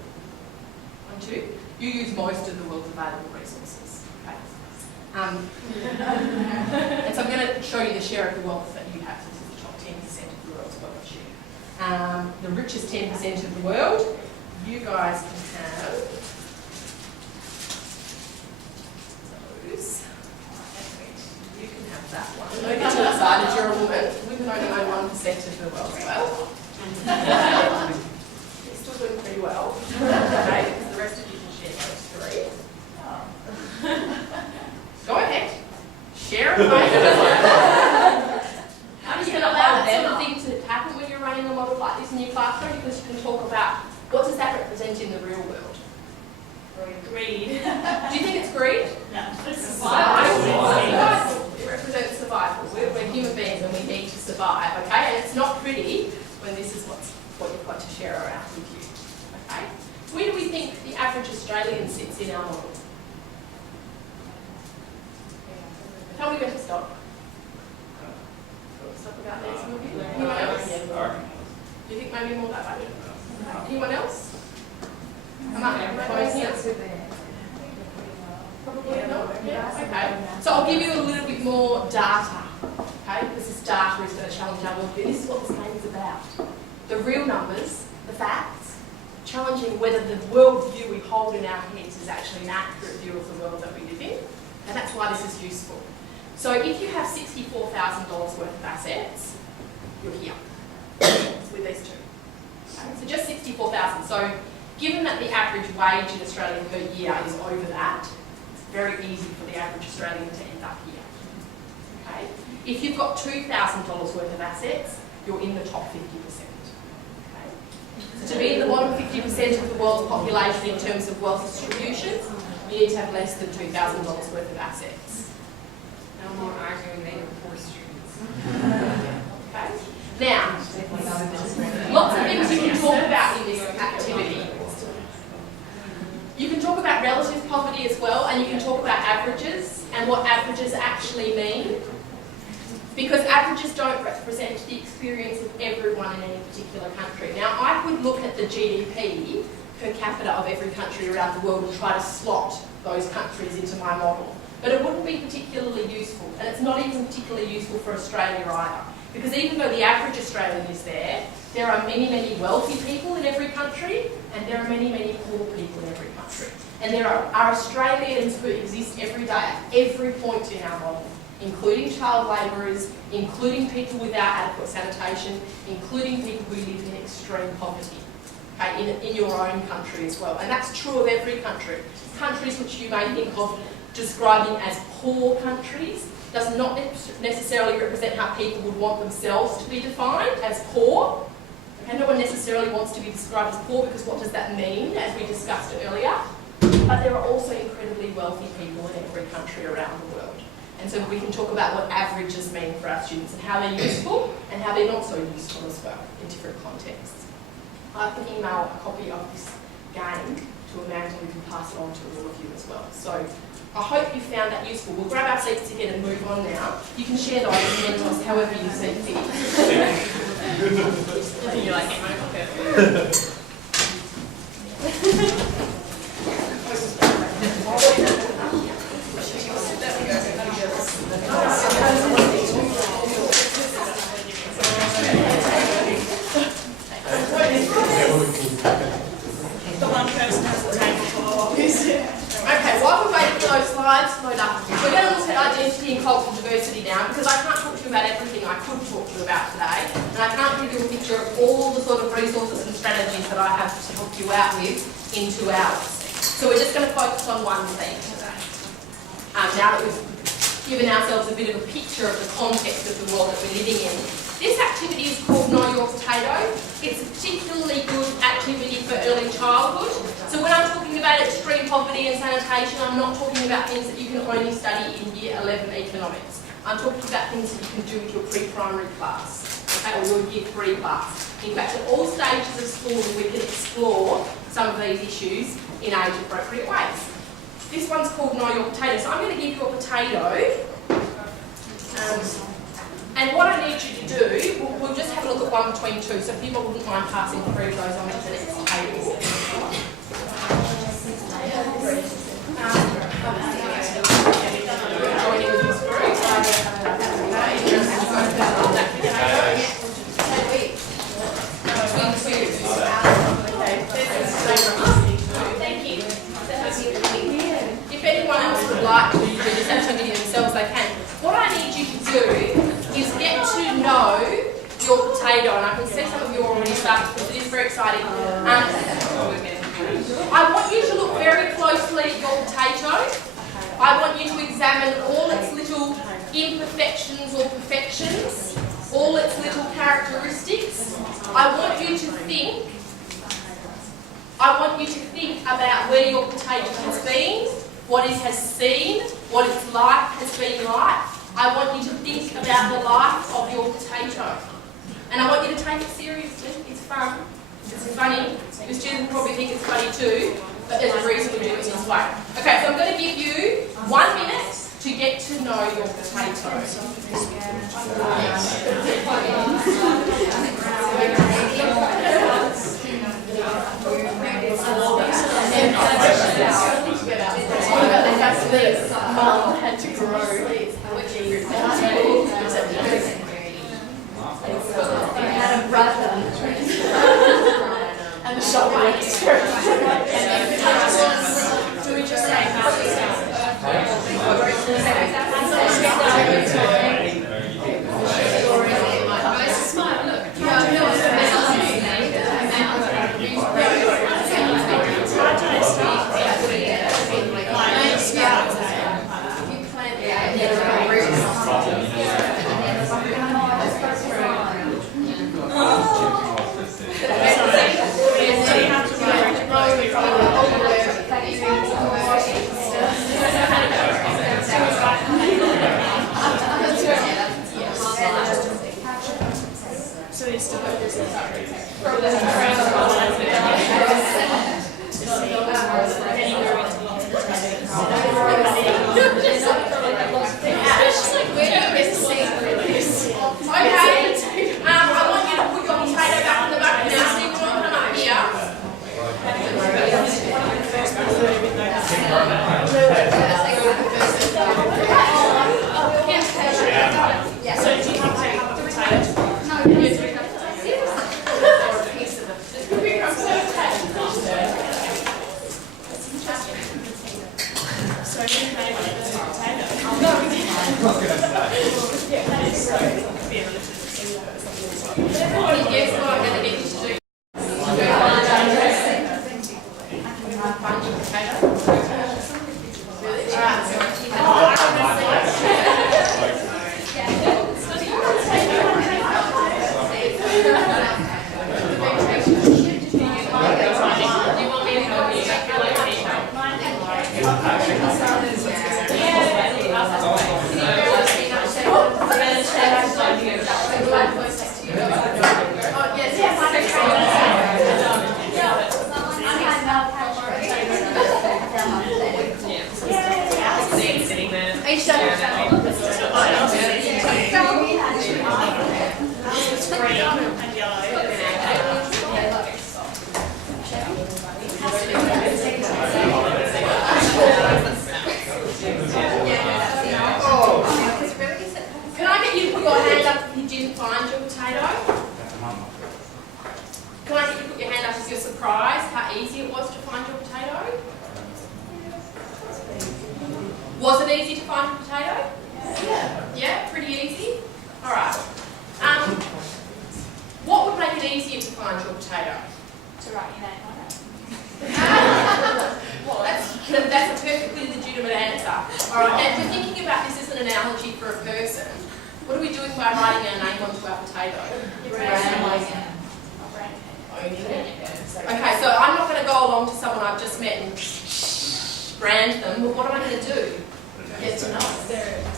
1, 2, you use most of the world's available resources. Okay. And so I'm going to show you the share of the wealth that you have. So this is the top 10% of the world's wealth share. The richest 10% of the world, you guys can have those. You can have that one. Don't get too excited, you're a woman. We can only own 1% of the world's wealth. You're still doing pretty well. Okay, because the rest of you can share those 3. Go ahead. Share it. You can allow that sort of thing to happen when you're running a model like this in your classroom, because you can talk about what does that represent in the real world. Greed. Do you think it's greed? No. It's survival. It represents survival. We're human beings and we need to survive, okay? And it's not pretty when this is what you've got to share around with you, okay? Where do we think the average Australian sits in our model? Tell me where to stop. Stop about there, some of you. Anyone else? Do you think maybe more that way? Anyone else? Come on, probably not. Yeah, okay. So I'll give you a little bit more data. Okay, because this data is going to challenge our worldview. This is what this game is about. The real numbers, the facts, challenging whether the worldview we hold in our heads is actually an accurate view of the world that we live in. And that's why this is useful. So if you have $64,000 worth of assets, you're here with these 2. Okay, so just 64,000. So given that the average wage in Australia per year is over that, it's very easy for the average Australian to end up here. Okay? If you've got $2,000 worth of assets, you're in the top 50%. Okay? So to be in the bottom 50% of the world's population in terms of wealth distribution, you need to have less than $2,000 worth of assets. No more arguing native poor students. Okay. Now, lots of things you can talk about in this activity. You can talk about relative poverty as well, and you can talk about averages and what averages actually mean. Because averages don't represent the experience of everyone in any particular country. Now, I could look at the GDP per capita of every country around the world and try to slot those countries into my model. But it wouldn't be particularly useful, and it's not even particularly useful for Australia either. Because even though the average Australian is there are many, many wealthy people in every country, and there are many, many poor people in every country. And there are Australians who exist every day at every point in our model, including child labourers, including people without adequate sanitation, including people who live in extreme poverty, okay, in your own country as well. And that's true of every country. Countries which you may think of describing as poor countries does not necessarily represent how people would want themselves to be defined as poor. Okay, no one necessarily wants to be described as poor, because what does that mean, as we discussed earlier? But there are also incredibly wealthy people in every country around the world. And so we can talk about what averages mean for our students and how they're useful and how they're not so useful as well in different contexts. I can email a copy of this game to Amanda, and we can pass it on to all of you as well. So I hope you found that useful. We'll grab our seats again and move on now. You can share those mentors however you see fit. You like it? slowed up. We're going to look at identity and cultural diversity now, because I can't talk to you about everything I could talk to you about today, and I can't give you a picture of all the sort of resources and strategies that I have to help you out with in 2 hours. So we're just going to focus on one thing today. Now that we've given ourselves a bit of a picture of the context of the world that we're living in. This activity is called Know Your Potato. It's a particularly good activity for early childhood. So when I'm talking about extreme poverty and sanitation, I'm not talking about things that you can only study in Year 11 economics. I'm talking about things that you can do with your pre-primary class, okay, or your Year 3 class. In fact, at all stages of school, we can explore some of these issues in age-appropriate ways. This one's called Know Your Potato. So I'm going to give you a potato. And what I need you to do, we'll just have a look at one between two. So if people wouldn't mind passing through those on to the next table. Joining with this group. Thank you. If anyone else would like to do this activity themselves, they can. What I need you to do is get to know your potato, and I can see some of you already started because it is very exciting. I want you to look very closely at your potato. I want you to examine all its little imperfections or perfections, all its little characteristics. I want you to think about where your potato has been, what it has seen, what its life has been like. I want you to think about the life of your potato. And I want you to take it seriously. It's fun. It's funny. Your students probably think it's funny too, but there's a reason we do it this way. Okay, so I'm going to give you 1 minute to get to know your potato. Mum had to grow. Had a brother. And the shop went. Do we just say surprised how easy it was to find your potato? Was it easy to find a potato? Yeah. Yeah, pretty easy. All right. What would make it easier to find your potato? To write your name on it. Well, that's a perfectly legitimate answer. All right, and we're thinking about this as an analogy for a person. What are we doing by writing our name onto our potato? Randomising. Okay, so I'm not going to go along to someone I've just met and brand them. Well, what am I going to do? Get to know.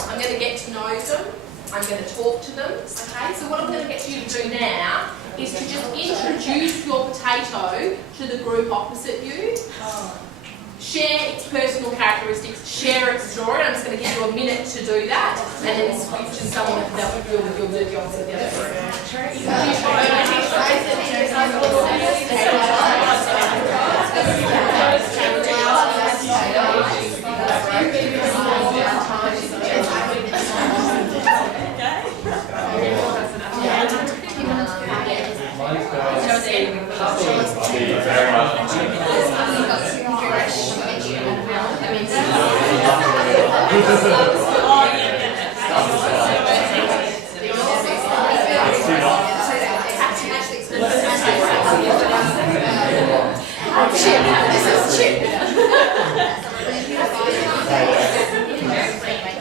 I'm going to get to know them. I'm going to talk to them. Okay, so what I'm going to get you to do now is to just introduce your potato to the group opposite you. Share its personal characteristics, share its story. I'm just going to give you a minute to do that, and then switch to someone that you'll do the opposite of the other group.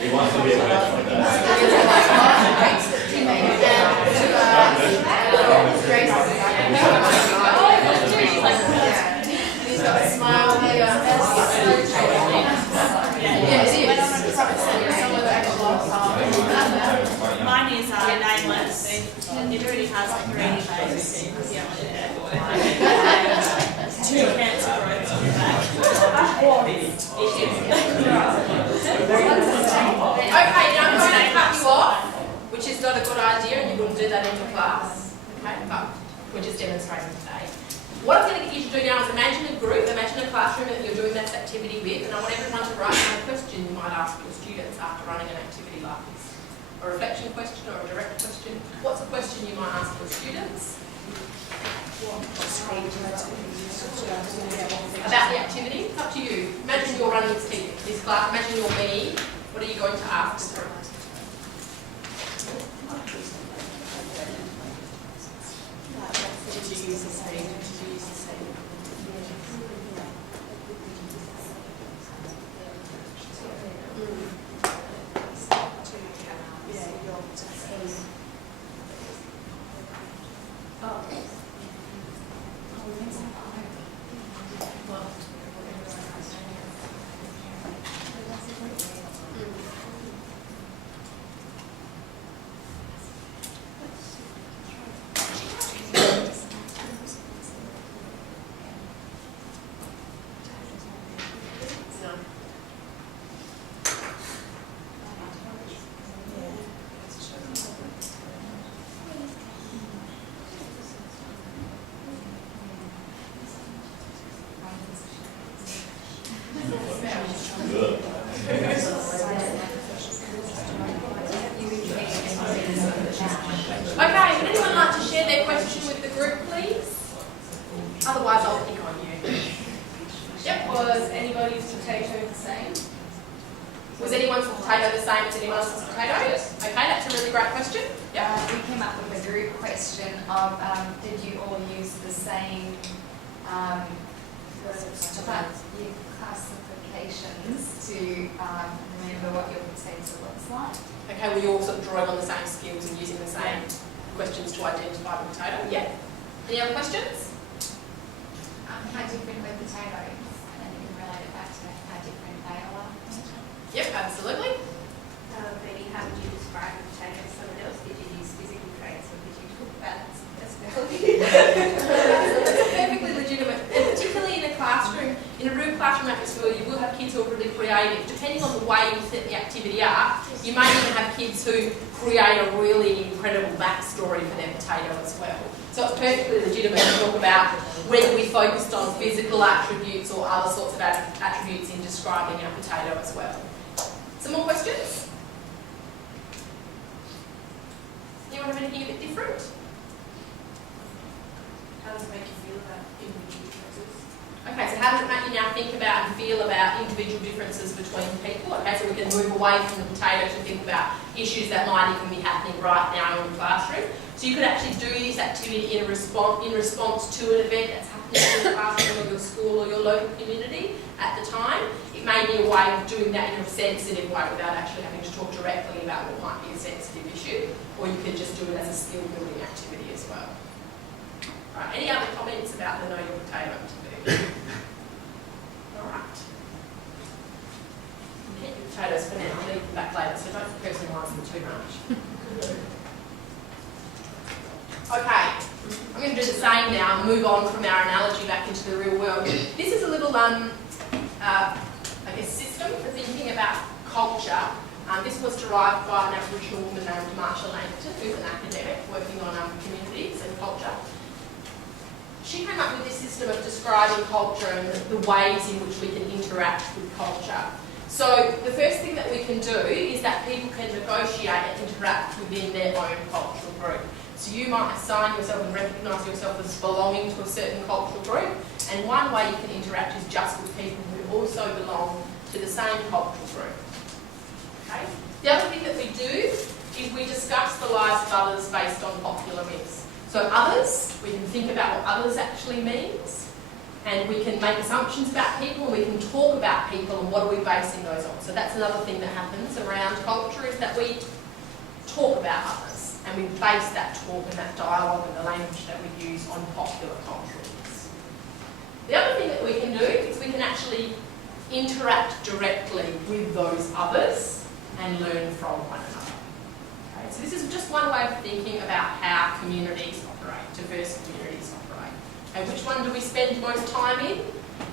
He wants to be a He's got a smile here. Yeah, it is. Mine is nameless. It already has like 3 days. Two cancer growths on the back. Okay, now I'm going to cut you off, which is not a good idea, and you wouldn't do that in your class. Okay, but we're just demonstrating today. What I'm going to get you to do now is imagine a group, imagine a classroom that you're doing this activity with, and I want everyone to write down a question you might ask your students after running an activity like this. A reflection question or a direct question. What's a question you might ask your students? About the activity? It's up to you. Imagine you're running this class, imagine you're me. What are you going to ask the group? Okay, would anyone like to share their question with the group, please? Otherwise, I'll pick on you. Yep. Was anybody's potato the same? Was anyone's potato the same as anyone else's potato? Okay, that's a really great question. Yep. We came up with a group question of did you all use the same classifications to remember what your potato looks like? Okay, were you all sort of drawing on the same skills and using the same questions to identify the potato? Yeah. Any other questions? How different were potatoes? And then you can relate it back to how different they are. Yep, absolutely. Maybe how would you describe a potato to someone else? Did you use physical traits or did you talk about its personality? That's perfectly legitimate, and particularly in a classroom, in a room classroom atmosphere, you will have kids who are really creative. Depending on the way you set the activity up, you may even have kids who create a really incredible backstory for their potato as well. So it's perfectly legitimate to talk about whether we focused on physical attributes or other sorts of attributes in describing our potato as well. Some more questions? Anyone have anything a bit different? How does it make you feel about individual choices? Okay, so how does it make you can now think about and feel about individual differences between people. Okay, so we can move away from the potato to think about issues that might even be happening right now in the classroom. So you could actually do this activity in response to an event that's happening in the classroom or your school or your local community at the time. It may be a way of doing that in a sensitive way without actually having to talk directly about what might be a sensitive issue, or you could just do it as a skill building activity as well. Right, any other comments about the Know Your Potato activity? Alright. Keep your potatoes for now, I'll leave them back later, so don't personalise them too much. Okay, I'm going to do the same now and move on from our analogy back into the real world. This is a little, I guess, system for thinking about culture. This was derived by an Aboriginal woman named Marsha Langton, who's an academic working on communities and culture. She came up with this system of describing culture and the ways in which we can interact with culture. So the first thing that we can do is that people can negotiate and interact within their own cultural group. So you might assign yourself and recognise yourself as belonging to a certain cultural group, and one way you can interact is just with people who also belong to the same cultural group. Okay? The other thing that we do is we discuss the lives of others based on popular myths. So others, we can think about what others actually means, and we can make assumptions about people, and we can talk about people and what are we basing those on. So that's another thing that happens around culture, is that we talk about others, and we base that talk and that dialogue and the language that we use on popular cultural myths. The other thing that we can do is we can actually interact directly with those others and learn from one another. Okay, so this is just one way of thinking about how communities operate, diverse communities operate. Okay, which one do we spend most time in?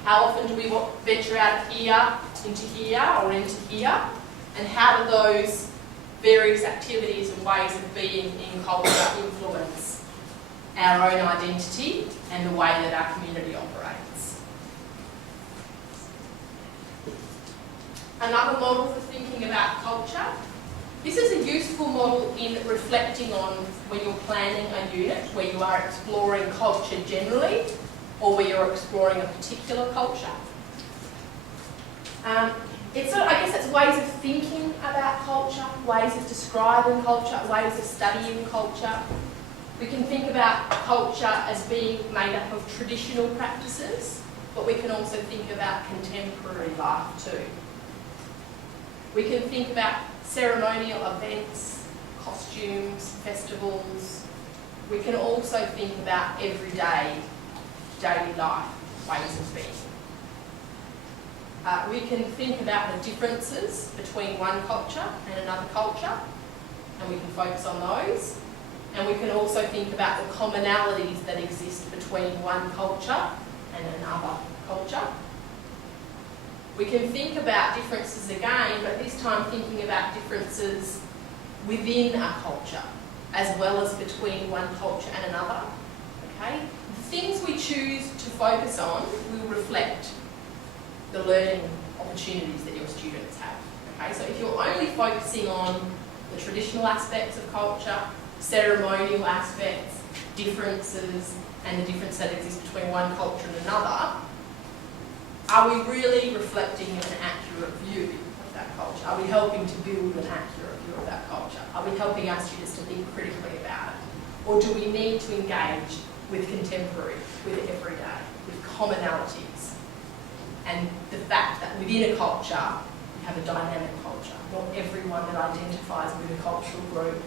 How often do we venture out of here into here or into here? And how do those various activities and ways of being in culture influence our own identity and the way that our community operates? Another model for thinking about culture. This is a useful model in reflecting on when you're planning a unit where you are exploring culture generally or where you're exploring a particular culture. I guess it's ways of thinking about culture, ways of describing culture, ways of studying culture. We can think about culture as being made up of traditional practices, but we can also think about contemporary life too. We can think about ceremonial events, costumes, festivals. We can also think about everyday, daily life, ways of being. We can think about the differences between one culture and another culture, and we can focus on those. And we can also think about the commonalities that exist between one culture and another culture. We can think about differences again, but this time thinking about differences within a culture, as well as between one culture and another. Okay? The things we choose to focus on will reflect the learning opportunities that your students have. Okay? So if you're only focusing on the traditional aspects of culture, ceremonial aspects, differences, and the difference that exists between one culture and another, are we really reflecting an accurate view of that culture? Are we helping to build an accurate view of that culture? Are we helping our students to think critically about it? Or do we need to engage with contemporary, with everyday, with commonalities? And the fact that within a culture, we have a dynamic culture. Not everyone that identifies with a cultural group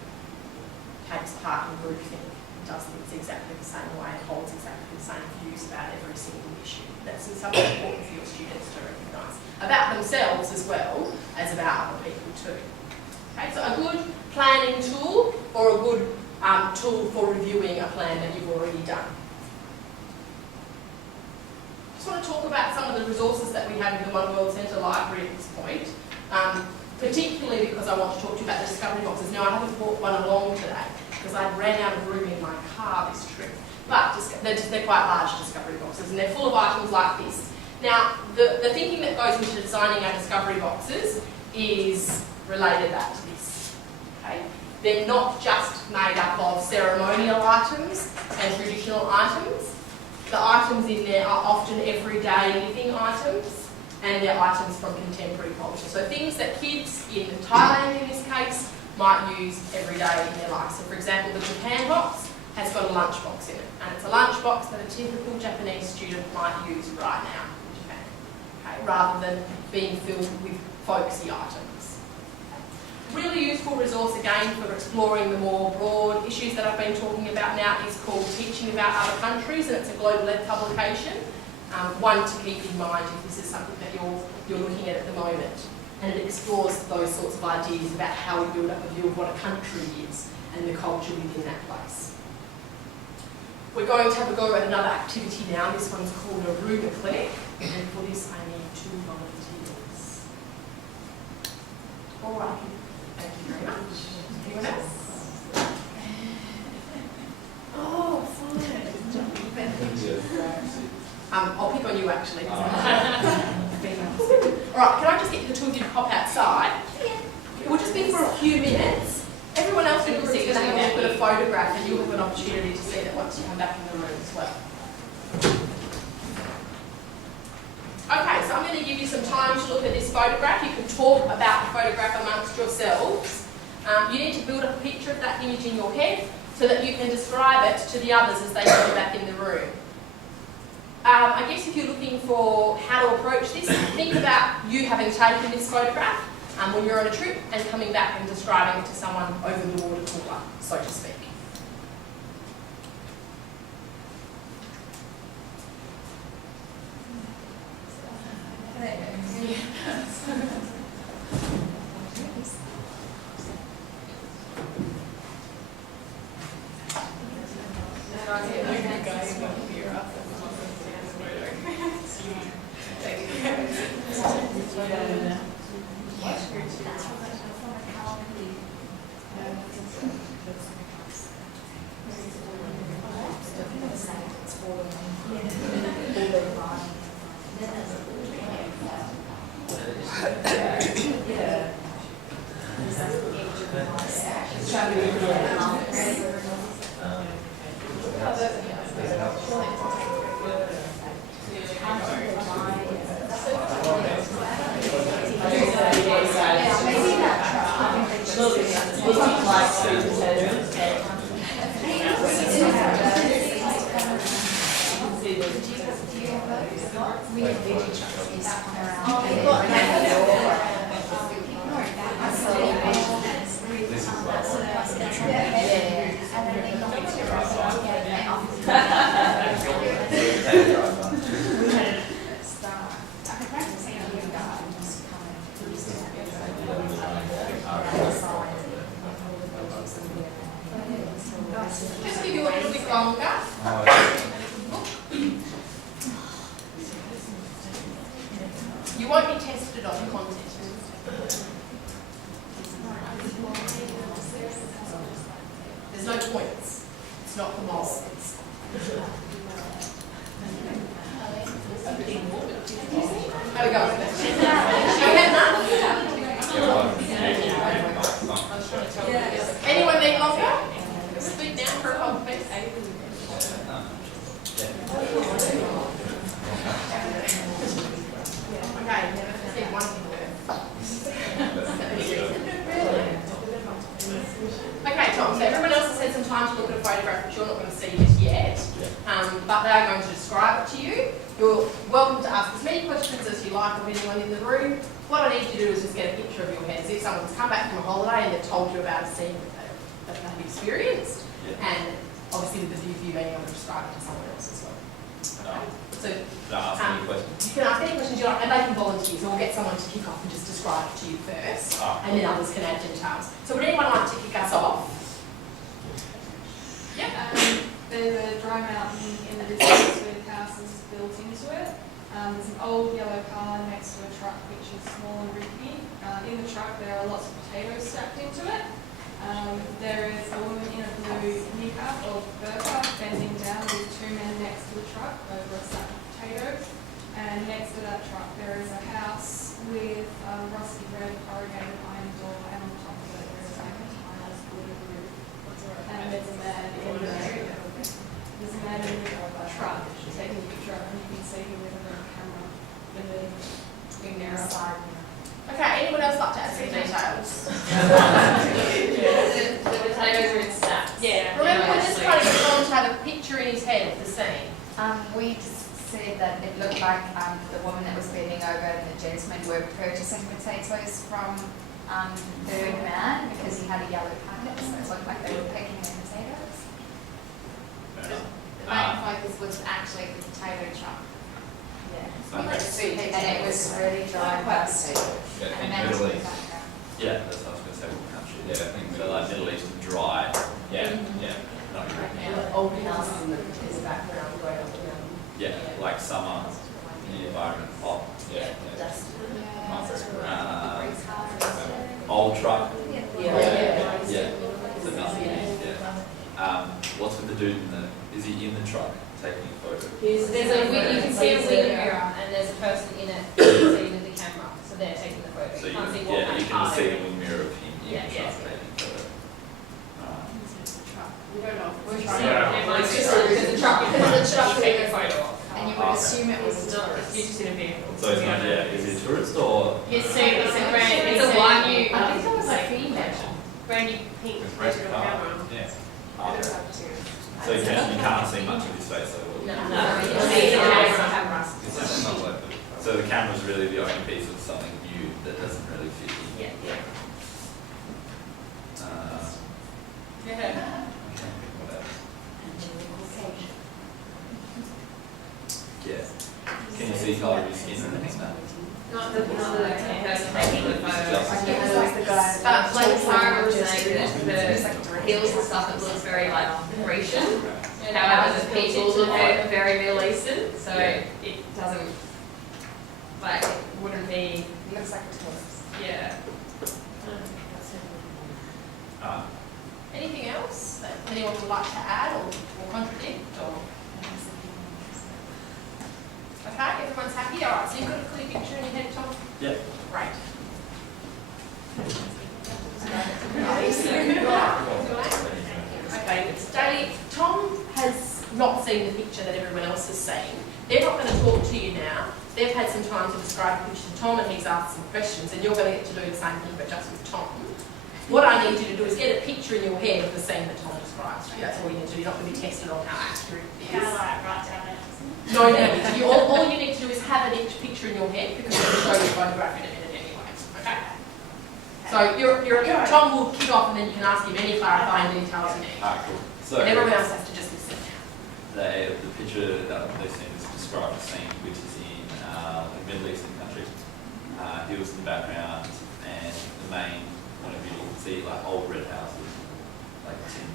takes part in groupthink, does things exactly the same way, and holds exactly the same views about every single issue. That's something important for your students to recognise about themselves as well as about other people too. Okay, so a good planning tool or a good tool for reviewing a plan that you've already done. Just want to talk about some of the resources that we have in the One World Centre Library at this point, particularly because I want to talk to you about the discovery boxes. Now, I haven't brought one along today because I ran out of room in my car this trip, but they're quite large discovery boxes and they're full of items like this. Now, the thinking that goes into designing our discovery boxes is related back to this. Okay? They're not just made up of ceremonial items and traditional items. The items in there are often everyday living items, and they're items from contemporary culture. So things that kids in Thailand, in this case, might use every day in their life. So for example, the Japan box has got a lunchbox in it, and it's a lunchbox that a typical Japanese student might use right now in Japan, okay, rather than being filled with folksy items. Really useful resource again for exploring the more broad issues that I've been talking about now is called Teaching About Other Countries, and it's a global-ed publication, one to keep in mind if this is something that you're looking at the moment. And it explores those sorts of ideas about how we build up a view of what a country is and the culture within that place. We're going to have a go at another activity now. This one's called a Rumor Clinic, and for this I need 2 volunteers. All right. Thank you very much. Anyone else? Oh, fine. I'll pick on you actually. Alright, can I just get the 2 of you to pop outside? It will just be for a few minutes. Everyone else in the room is going to have a look at a photograph, and you'll have an opportunity to see that once you come back in the room as well. Okay, so I'm going to give you some time to look at this photograph. You can talk about the photograph amongst yourselves. You need to build up a picture of that image in your head so that you can describe it to the others as they come back in the room. I guess if you're looking for how to approach this, think about you having taken this photograph when you're on a trip and coming back and describing it to someone over the water cooler, so to speak. Just give you a little bit longer. You won't be tested on content. There's no points. It's not for moral. There we go. Anyone need longer? Speak now for a whole piece. Okay, never see one Okay, Tom, so everyone else has had some time to look at a photograph which you're not going to see just yet, but they are going to describe it to you. You're welcome to ask as many questions as you like of anyone in the room. What I need you to do is just get a picture of your head as if someone's come back from a holiday and they've told you about a scene that they've experienced, and obviously with the view of you being able to describe it to someone else as well. Okay? So you can ask any questions you like, and they can volunteer, so we'll get someone to kick off and just describe it to you first, and then others can add details. So would anyone like to kick us off? Yep. There's a dry mountain in the distance with houses built into it. There's an old yellow car next to a truck which is small and rickety. In the truck there are lots of potatoes stacked into it. There is a woman in a blue knicker or burqa bending down with 2 men next to the truck over a sack of potatoes. And next to that truck there is a house with a rusty red corrugated iron door, and on top of it there is like a tiled wood roof. And there's a man in the truck taking Wing mirror. Side. Okay, anyone else like to add some details? The potatoes are in stacks. Yeah. Remember, we're just trying to get Tom to have a picture in his head of the scene. We just said that it looked like the woman that was bending over and the gentleman were purchasing potatoes from the man because he had a yellow packet, so it looked like they were picking their potatoes. Fair enough. The main focus was actually the potato truck. And it was really dry and dusty. Yeah, And in then Middle to the East. background. Yeah, that's what I was going to say, what country. Yeah, I think So like Middle East and dry, Yeah, yeah. not European. And the old houses in the background going up and down. Yeah, like summer, the environment hot. Yeah, yeah. Dust. Old truck. Yeah. Yeah. So nothing. Yeah. What's with the dude in the? Is he in the truck taking a photo? There's you can see a window mirror and there's a person in it sitting with the camera, so they're taking the photo. So You you, can't see what yeah, you can part see of the it. wing mirror of him in Yeah, the yeah. truck taking a photo. Alright. We don't know. We're Yeah. trying. Everyone's just because the truck, you take a photo of. And you would assume it was It's not, you're just in a vehicle. So he's not, yeah, is he a tourist or? It's a brand, It's a white new. I think it was a female. Brand new pink It's red digital car. camera. Yeah. So you can't see much of his face though. No. No, you can see the camera. It's just not like the. So the camera's really the only piece of something new that doesn't really fit in. Yeah, yeah. Yeah. Okay, what else? Yeah. Can you see colour of his skin or anything like that? Not the person taking the photo. Just- But like Sarah was saying that the hills and stuff, it looks very like Grecian. However, the people look very Middle Eastern, so Yeah. it doesn't, like, it wouldn't be, Looks like a tourist. yeah. Ah, Anything else that anyone would like to add or contradict or? Okay, everyone's happy? All right, so you've got a clear picture in your head, Tom? yeah. Great. Okay, Daly, Tom has not seen the picture that everyone else has seen. They're not going to talk to you now. They've had some time to describe the picture to Tom and he's asked some questions and you're going to get to do the same thing but just with Tom. What I need you to do is get a picture in your head of the scene that Tom describes to you. That's all you need to do. You're not going to be tested on how accurate it is. Write down it. No, all you need to do is have a picture in your head because I'm going to show you a photograph in a minute anyway. Okay? So Tom will kick off and then you can ask him any clarifying details you need. Ah, cool. So And everyone else has to just listen now. the picture that they've seen is described a scene which is in the Middle Eastern country. Hills in the background and the main point of view you can see like old red houses, like tin.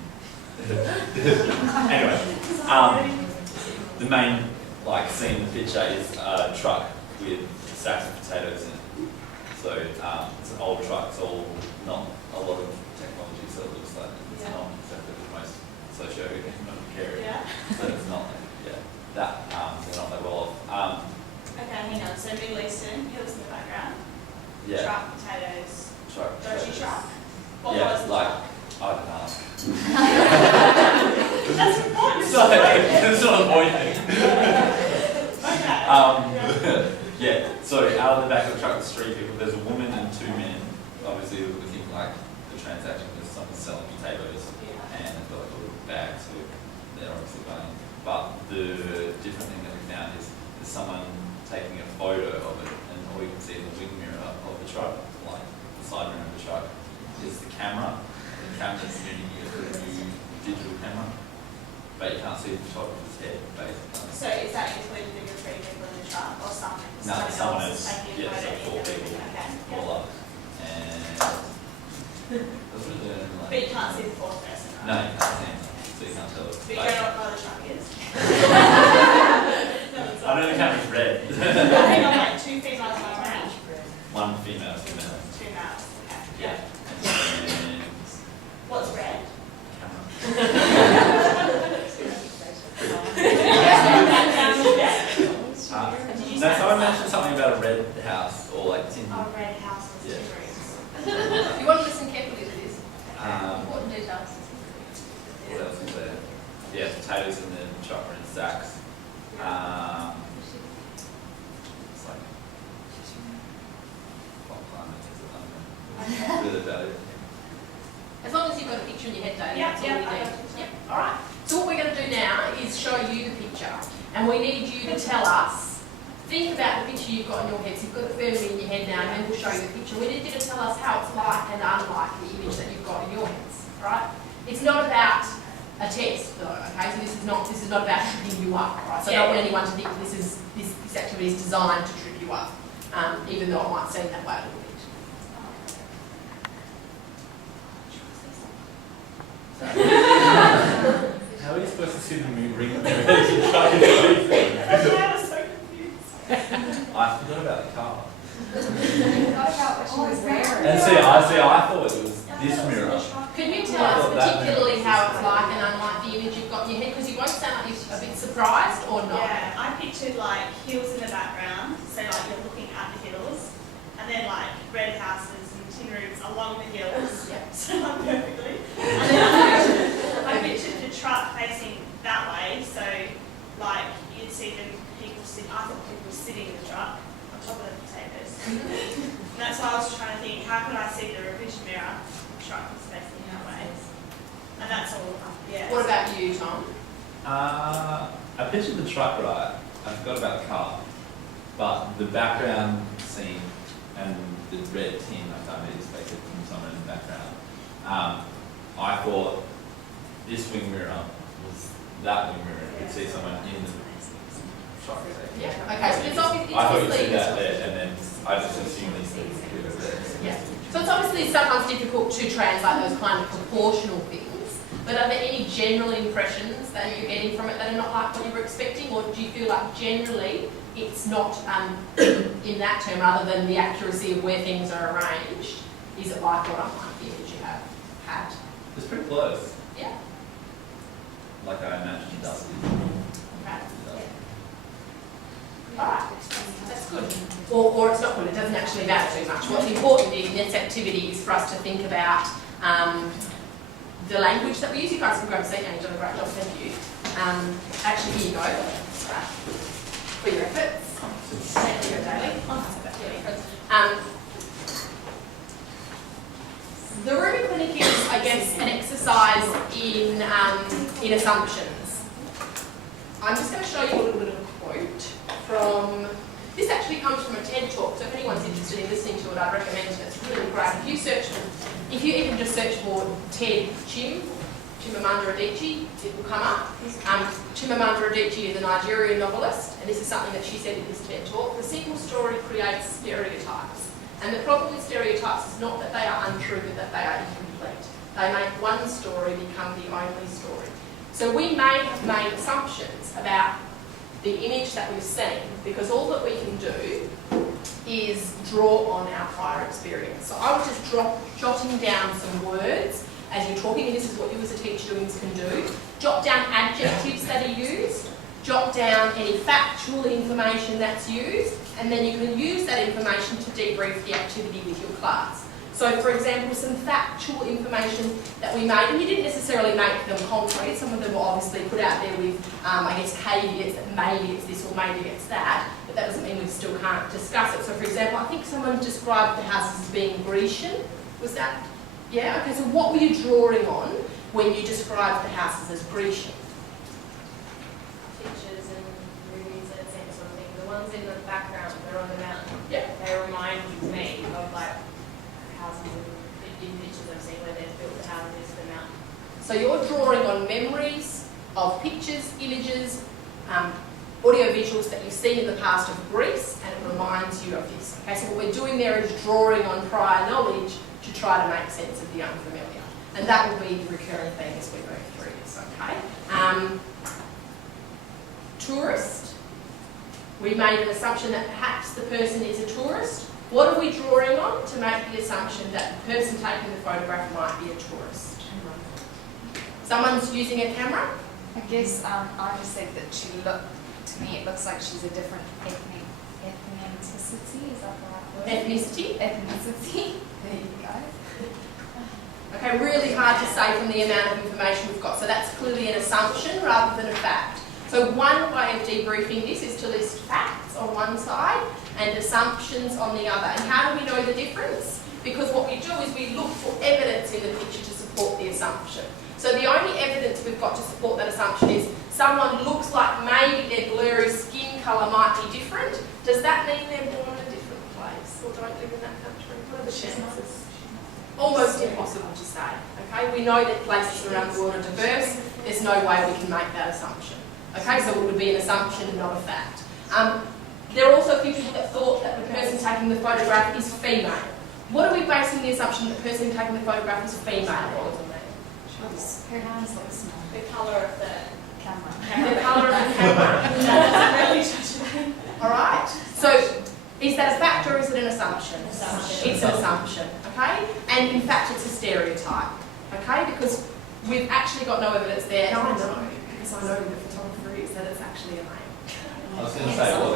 Anyway, the main like scene in the picture is a truck with sacks of potatoes in it. So it's an old truck, it's all not a lot of technology, so it looks like it's not exactly the most socio-economic area. So it's not that they're not that well off. Okay, hang on. So Middle Eastern, hills in the background. Yeah, Truck, potatoes. truck. Dodgy truck. What Yeah, colours the like truck? I don't know. That's important. So that's not the point. Okay. Yeah, so out of the back of the truck there's three people. There's a woman and two men. Obviously we think like the transaction is someone selling potatoes and they've got like a little bag, so they're obviously buying. But the different thing that we found is there's someone taking a photo of it and all you can see in the wing mirror of the truck, like the side mirror of the truck, is the camera. And the camera's moving it with a new digital camera. But you can't see the top of his head, basically. So is that included in your three people in the truck or someone? No, someone else else. taking Yeah, a so photo 4 in people. your- Okay. yeah. All up. And that's what they're doing, But like. you can't see the fourth person, No, right? you can't see him, so you can't tell. But you don't know what colour the truck is? I know the camera's red. Hang on, like two females, one male. One female, two males. Two males. Okay. Yeah. And What's red? camera. No, someone mentioned something about a red house or like tin. Oh, red house with Yeah. two rooms. You want to listen carefully to this. Um, Important details. What else is there? Yeah, potatoes in the truck are in sacks. It's like tell us, think about the picture you've got in your head. So you've got it firmly in your head now, and then we'll show you the picture. We need you to tell us how it's like and unlike the image that you've got in your heads, right? It's not about a test, though. Okay, so this is not about tripping you up, right? So I don't want anyone to think this activity is designed to trip you up, even though it might seem that way a little bit. How are you supposed to sit and ring the mirrors and try to do anything? I was so confused. I forgot about the car. Forgot about what she was wearing. And see, I thought it was this mirror. Could you tell us particularly how it's like and unlike the image you've got in your head? Because you won't sound like you're a bit surprised or not. Yeah, I pictured like hills in the background, so like you're looking at the hills, and then like red houses and tin roofs along the hills. Yeah. So like perfectly. And then I pictured the truck facing that way, so like you'd see the people sitting. I thought people were sitting in the truck on top of the potatoes. And that's why I was trying to think, how could I see the revision mirror? The truck was facing that way. And that's all. Yeah. What about you, Tom? I pictured the truck right. I forgot about the car. But the background scene and the red tin, I can't really expect it from someone in the background. I thought this wing mirror was that wing mirror. You could see someone in the truck. Yeah. Okay. So it's obviously. I thought you'd see that there, and then I just assumed these things would be there. Yeah. So it's obviously sometimes difficult to translate those kind of proportional things. But are there any general impressions that you're getting from it that are not like what you were expecting, or do you feel like generally it's not in that term, rather than the accuracy of where things are arranged? Is it like or unlike the image you have had? It's pretty close. Yeah. Like I imagined Dusty. Okay. Alright, that's good. Or it's not good, it doesn't actually matter too much. What's important in this activity is for us to think about the language that we use. You guys can grab a seat now, you've done a great job, thank you. Actually, here you go. Right. For your efforts. Thank you, Daly. The Ruby Clinic is, I guess, an exercise in assumptions. I'm just going to show you a little bit of a quote from, this actually comes from a TED talk, so if anyone's interested in listening to it, I'd recommend it. It's really great. If you even just search for TED Chimamanda Adichie, it will come up. Chimamanda Adichie is a Nigerian novelist, and this is something that she said in this TED talk. The single story creates stereotypes, and the problem with stereotypes is not that they are untrue, but that they are incomplete. They make one story become the only story. So we may have made assumptions about the image that we've seen, because all that we can do is draw on our prior experience. So I was just jotting down some words as you're talking, and this is what you as a teacher doing can do. Jot down adjectives that are used, jot down any factual information that's used, and then you can use that information to debrief the activity with your class. So for example, some factual information that we made, and you didn't necessarily make them concrete, some of them were obviously put out there with, I guess, caveats that maybe it's this or maybe it's that, but that doesn't mean we still can't discuss it. So for example, I think someone described the houses as being Grecian. Was that? Yeah, okay, so what were you drawing on when you described the houses as Grecian? Pictures and movies and that sort of thing. The ones in the background, they're on the mountain. Yeah. They remind me of like houses in pictures I've seen where they've built the houses for the mountain. So you're drawing on memories of pictures, images, audio visuals that you've seen in the past of Greece, and it reminds you of this. Okay, so what we're doing there is drawing on prior knowledge to try to make sense of the unfamiliar. And that will be the recurring theme as we go through this, okay? Tourist. We made an assumption that perhaps the person is a tourist. What are we drawing on to make the assumption that the person taking the photograph might be a tourist? Someone's using a camera? I guess I just said that she looked, to me it looks like she's a different ethnicity, is that the right word? Ethnicity? Ethnicity. There you go. Okay, really hard to say from the amount of information we've got. So that's clearly an assumption rather than a fact. So one way of debriefing this is to list facts on one side and assumptions on the other. And how do we know the difference? Because what we do is we look for evidence in the picture to support the assumption. So the only evidence we've got to support that assumption is someone looks like maybe their blurry skin colour might be different. Does that mean they're born in a different place or don't live in that country? What are the chances? Almost impossible to say. Okay, we know that places around the world are diverse. There's no way we can make that assumption. Okay, so it would be an assumption and not a fact. There are also a few people that thought that the person taking the photograph is female. What are we basing the assumption that the person taking the photograph is female on? Her hands look small. The colour of the camera. The colour of the camera. Alright, so is that a fact or is it an assumption? Assumption. It's an assumption, okay? And in fact it's a stereotype, okay? Because we've actually got no evidence there, and I know, because I know who the photographer is, that it's actually a male. I was going to say, well,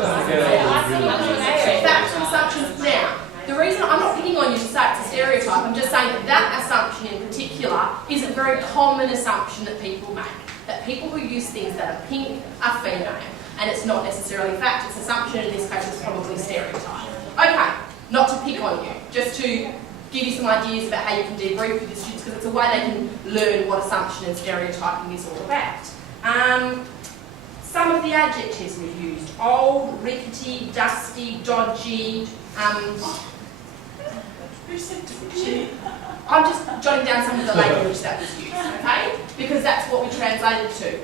Facts and assumptions. Now, the reason I'm not picking on you to say it's a stereotype, I'm just saying that that assumption in particular is a very common assumption that people make. That people who use things that are pink are female. And it's not necessarily fact, it's assumption, in this case it's probably stereotype. Okay, not to pick on you, just to give you some ideas about how you can debrief with the students, because it's a way they can learn what assumption and stereotyping is all about. Some of the adjectives we've used: old, rickety, dusty, dodgy. Who said dodgy? I'm just jotting down some of the language that was used, okay? Because that's what we translated to.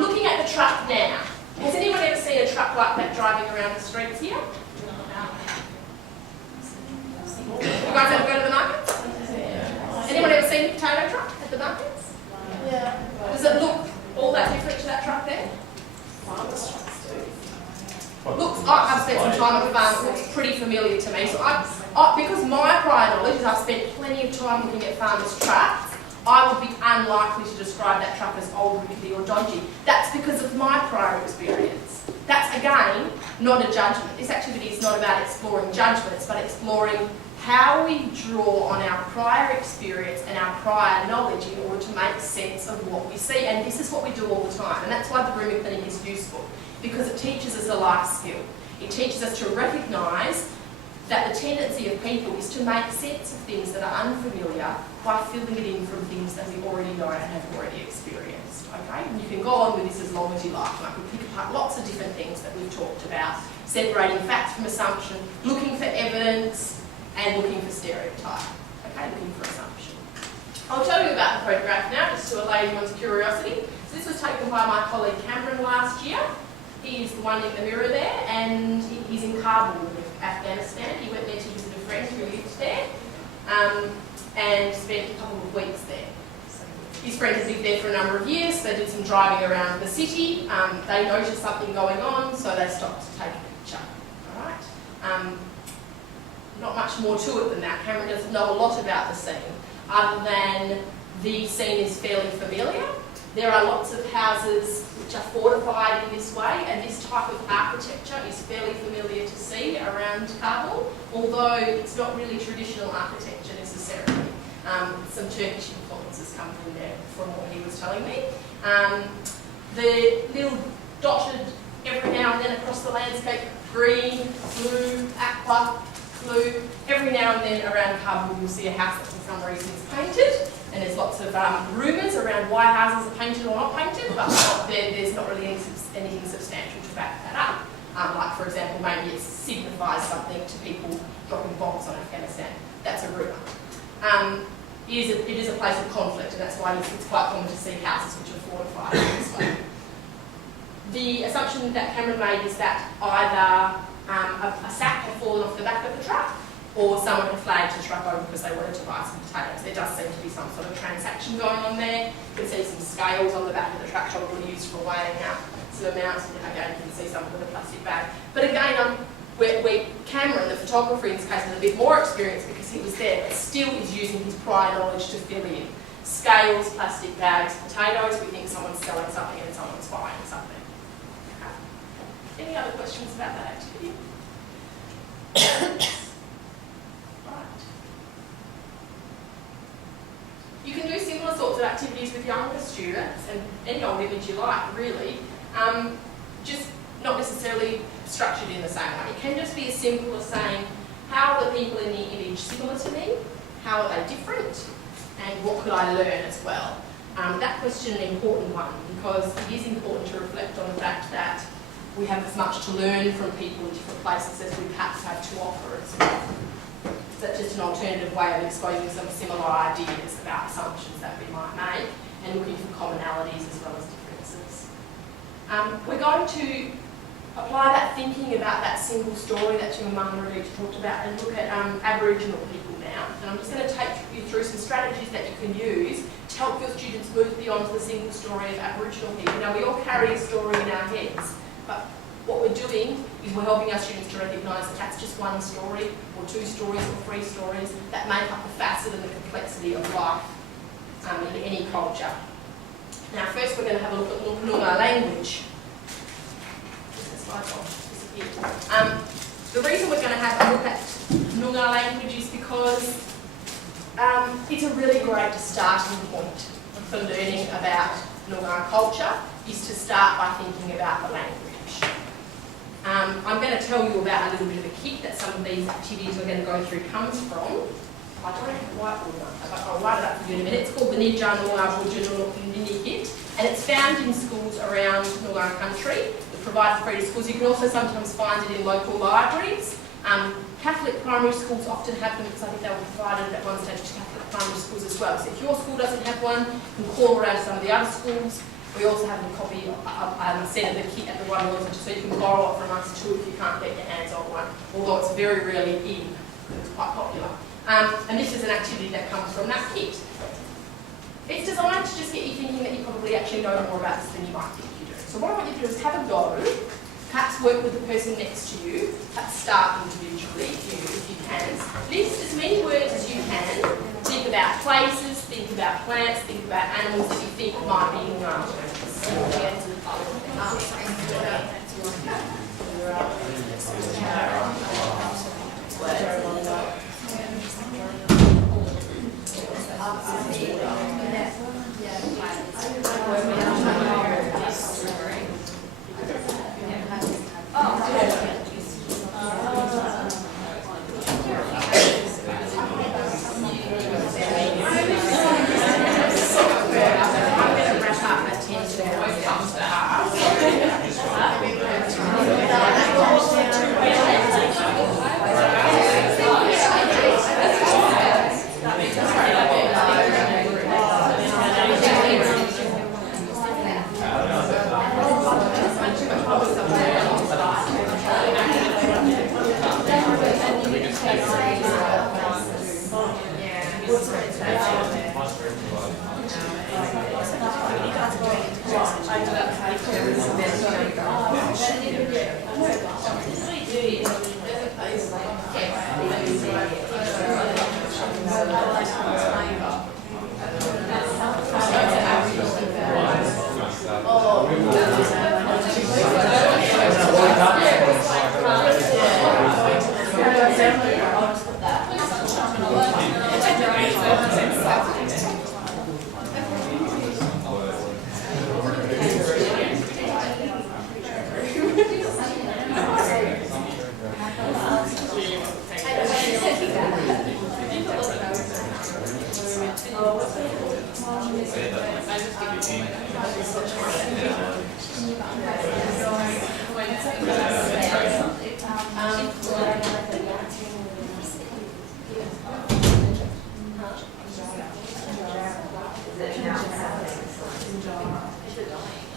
Looking at the truck now, has anyone ever seen a truck like that driving around the streets here? You guys ever go to the market? Anyone ever seen a potato truck at the markets? Yeah. Does it look all that different to that truck there? Looks, I've spent some time on the farm, it looks pretty familiar to me. So because my prior knowledge is I've spent plenty of time looking at farmers' trucks, I would be unlikely to describe that truck as old, rickety or dodgy. That's because of my prior experience. That's, again, not a judgment. This activity is not about exploring judgments, but exploring how we draw on our prior experience and our prior knowledge in order to make sense of what we see. And this is what we do all the time. And that's why the grooming clinic is useful, because it teaches us a life skill. It teaches us to recognise that the tendency of people is to make sense of things that are unfamiliar by filling it in from things that we already know and have already experienced. Okay? And you can go on with this as long as you like. And I could pick apart lots of different things that we've talked about: separating facts from assumption, looking for evidence, and looking for stereotype. Okay, looking for assumption. I'll tell you about the photograph now, just to allay everyone's curiosity. So this was taken by my colleague Cameron last year. He is the one in the mirror there, and he's in Kabul, Afghanistan. He went there to visit a friend who lived there, and spent a couple of weeks there. His friend had lived there for a number of years. They did some driving around the city. They noticed something going on, so they stopped to take a picture. All right. Not much more to it than that. Cameron doesn't know a lot about the scene, other than the scene is fairly familiar. There are lots of houses which are fortified in this way, and this type of architecture is fairly familiar to see around Kabul, although it's not really traditional architecture necessarily. Some Turkish influences come from there, from what he was telling me. The little dotted every now and then across the landscape, green, blue, aqua, blue. Every now and then around Kabul you'll see a house that for some reason is painted, and there's lots of rumours around why houses are painted or not painted, but there's not really anything substantial to back that up. Like, for example, maybe it signifies something to people dropping bombs on Afghanistan. That's a rumour. It is a place of conflict, and that's why it's quite common to see houses which are fortified in this way. The assumption that Cameron made is that either a sack had fallen off the back of the truck, or someone had flagged the truck over because they wanted to buy some potatoes. There does seem to be some sort of transaction going on there. You can see some scales on the back of the truck, probably used for weighing out some amounts. Again, you can see someone with a plastic bag. But again, where Cameron, the photographer in this case, has a bit more experience because he was there, but still is using his prior knowledge to fill in. Scales, plastic bags, potatoes, we think someone's selling something and someone's buying something. Any other questions about that activity? Right. You can do similar sorts of activities with younger students, and any old image you like, really. Just not necessarily structured in the same way. It can just be as simple as saying, how are the people in the image similar to me? How are they different? And what could I learn as well? That question is an important one, because it is important to reflect on the fact that we have as much to learn from people in different places as we perhaps have to offer as well. So that's just an alternative way of exposing some similar ideas about assumptions that we might make and looking for commonalities as well as differences. We're going to apply that thinking about that single story that you and Mum already talked about and look at Aboriginal people now. And I'm just going to take you through some strategies that you can use to help your students move beyond the single story of Aboriginal people. Now, we all carry a story in our heads, but what we're doing is we're helping our students to recognise that that's just one story, or two stories, or three stories that make up the facet and the complexity of life in any culture. Now, first we're going to have a look at Noongar language. The reason we're going to have a look at Noongar language is because it's a really great starting point for learning about Noongar culture, is to start by thinking about the language. I'm going to tell you about a little bit of a kit that some of these activities we're going to go through comes from. I don't have a whiteboard, but I'll write it up for you in a minute. It's called the Nidja Noongar Budja Nini Kit, and it's found in schools around Noongar country. We provide free to schools. You can also sometimes find it in local libraries. Catholic primary schools often have them because I think they were provided at one stage to Catholic primary schools as well. So if your school doesn't have one, you can call around to some of the other schools. We also have a copy of a set of the kit at the One World Centre, so you can borrow it from us too if you can't get your hands on one, although it's very rarely in. It's quite popular. And this is an activity that comes from that kit. It's designed to just get you thinking that you probably actually know more about this than you might think you do. So what I want you to do is have a go, perhaps work with the person next to you, perhaps start individually if you can. List as many words as you can. Think about places, think about plants, think about animals that you think might be in your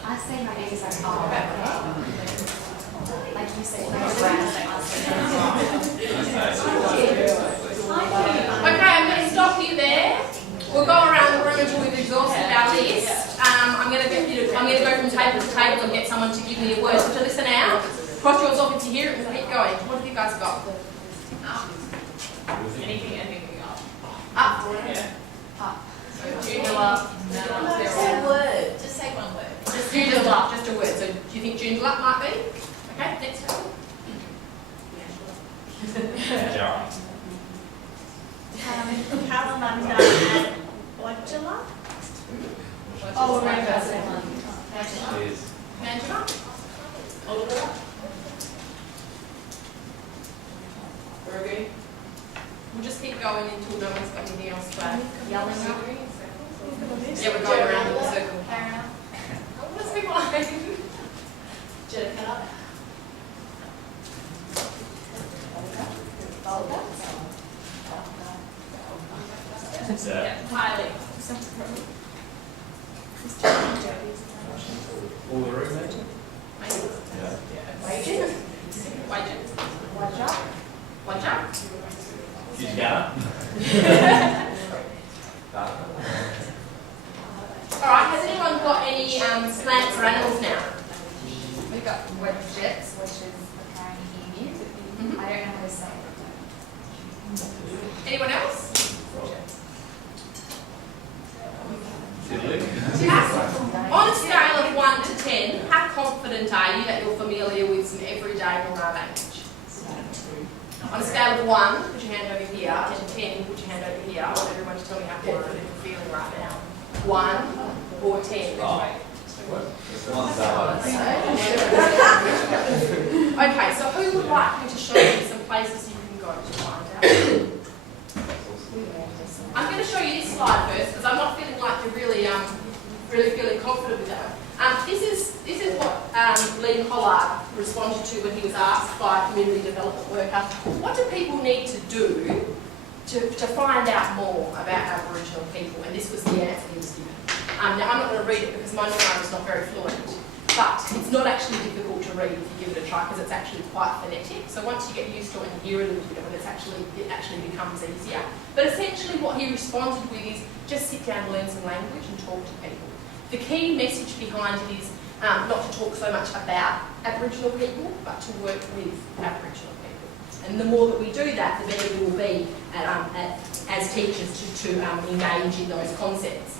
I say my name is like, oh, like you say, Okay, I'm going to stop you there. We'll go around the room until we've exhausted our list. I'm going to go from table to table and get someone to give me a word to listen out. Cross yours off if you hear it and keep going. What have you guys got? Anything up. Up. Yeah. Up. So Joondalup. Say a word. Just say one word. Just Joondalup, just a word. So do you think Joondalup might be? Okay, next table. Kalamunda and Bodjala. Oh, right, that's it. Angela? Oliver? Very good. We'll just keep going until no one's got anything else to add. yelling. Yeah, we're going around in a circle. What does he want? Jennifer. Yeah. Kylie. All the room, maybe? Wages. Wager. Did you get Alright, has anyone got any plants or animals now? We've got widgets, which is apparently emu. I don't know how to say it. Anyone else? On a scale of 1 to 10, how confident are you that you're familiar with some everyday Noongar language? On a scale of 1, put your hand over here, and 10, put your hand over here. I want everyone to tell me how confident you're feeling right now. 1 or 10? Okay, so who would like me to show you some places you can go to find out? I'm going to show you this slide first because I'm not feeling like you're really feeling confident with that. This is what Liam Collard responded to when he was asked by a community development worker, what do people need to do to find out more about Aboriginal people? And this was the answer he was given. Now I'm not going to read it because my Noongar is not very fluent, but it's not actually difficult to read if you give it a try because it's actually quite phonetic. So once you get used to it and hear a little bit of it, it actually becomes easier. But essentially what he responded with is just sit down, learn some language and talk to people. The key message behind it is not to talk so much about Aboriginal people, but to work with Aboriginal people. And the more that we do that, the better we will be as teachers to engage in those concepts.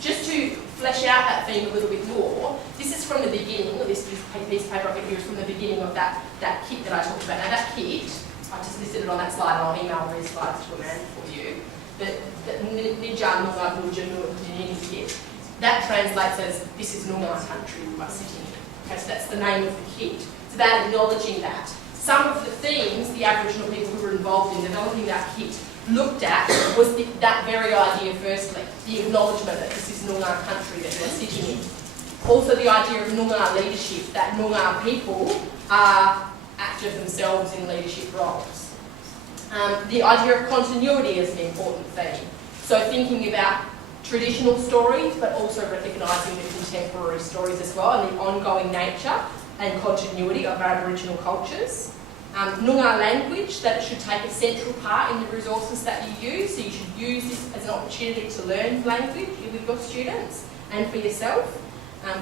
Just to flesh out that theme a little bit more, this is from the beginning, or this piece of paper I've got here is from the beginning of that kit that I talked about. Now that kit, I just listed it on that slide and I'll email these slides to Amanda for you. The Nidja Noongar Nudja Nudja kit, that translates as this is Noongar country we are sitting in. Okay, so that's the name of the kit. It's about acknowledging that. Some of the themes the Aboriginal people who were involved in developing that kit looked at was that very idea firstly, the acknowledgement that this is Noongar country that we're sitting in. Also the idea of Noongar leadership, that Noongar people are active themselves in leadership roles. The idea of continuity is an important theme. So thinking about traditional stories, but also recognising the contemporary stories as well, and the ongoing nature and continuity of Aboriginal cultures. Noongar language, that it should take a central part in the resources that you use, so you should use this as an opportunity to learn language with your students and for yourself.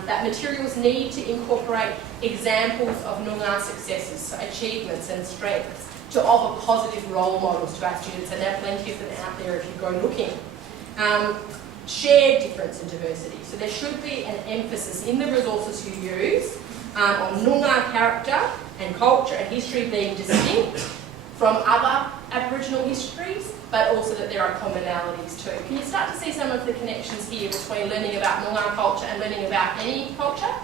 That materials need to incorporate examples of Noongar successes, so achievements and strengths, to offer positive role models to our students, and there are plenty of them out there if you go looking. Shared difference and diversity, so there should be an emphasis in the resources you use on Noongar character and culture and history being distinct from other Aboriginal histories, but also that there are commonalities too. Can you start to see some of the connections here between learning about Noongar culture and learning about any culture?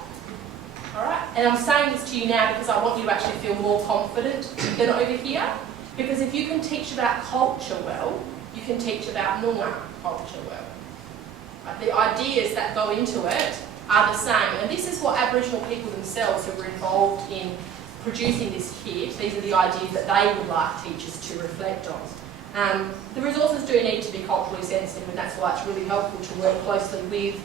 Alright, and I'm saying this to you now because I want you to actually feel more confident than over here, because if you can teach about culture well, you can teach about Noongar culture well. Right? The ideas that go into it are the same, and this is what Aboriginal people themselves who were involved in producing this kit, these are the ideas that they would like teachers to reflect on. The resources do need to be culturally sensitive, and that's why it's really helpful to work closely with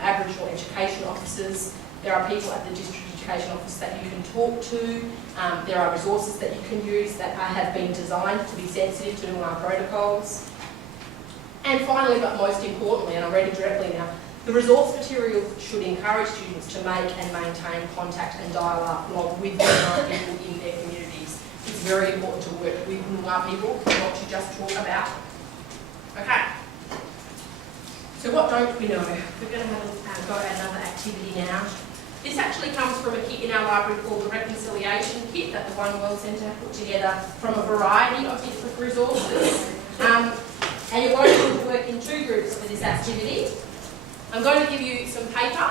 Aboriginal education officers. There are people at the District Education Office that you can talk to. There are resources that you can use that have been designed to be sensitive to Noongar protocols. And finally, but most importantly, and I'm reading directly now, the resource materials should encourage students to make and maintain contact and dialogue with Noongar people in their communities. It's very important to work with Noongar people, not to just talk about. Okay. So what don't we know? We're going to go at another activity now. This actually comes from a kit in our library called the Reconciliation Kit that the One World Centre put together from a variety of different resources. And you're going to work in 2 groups for this activity. I'm going to give you some paper.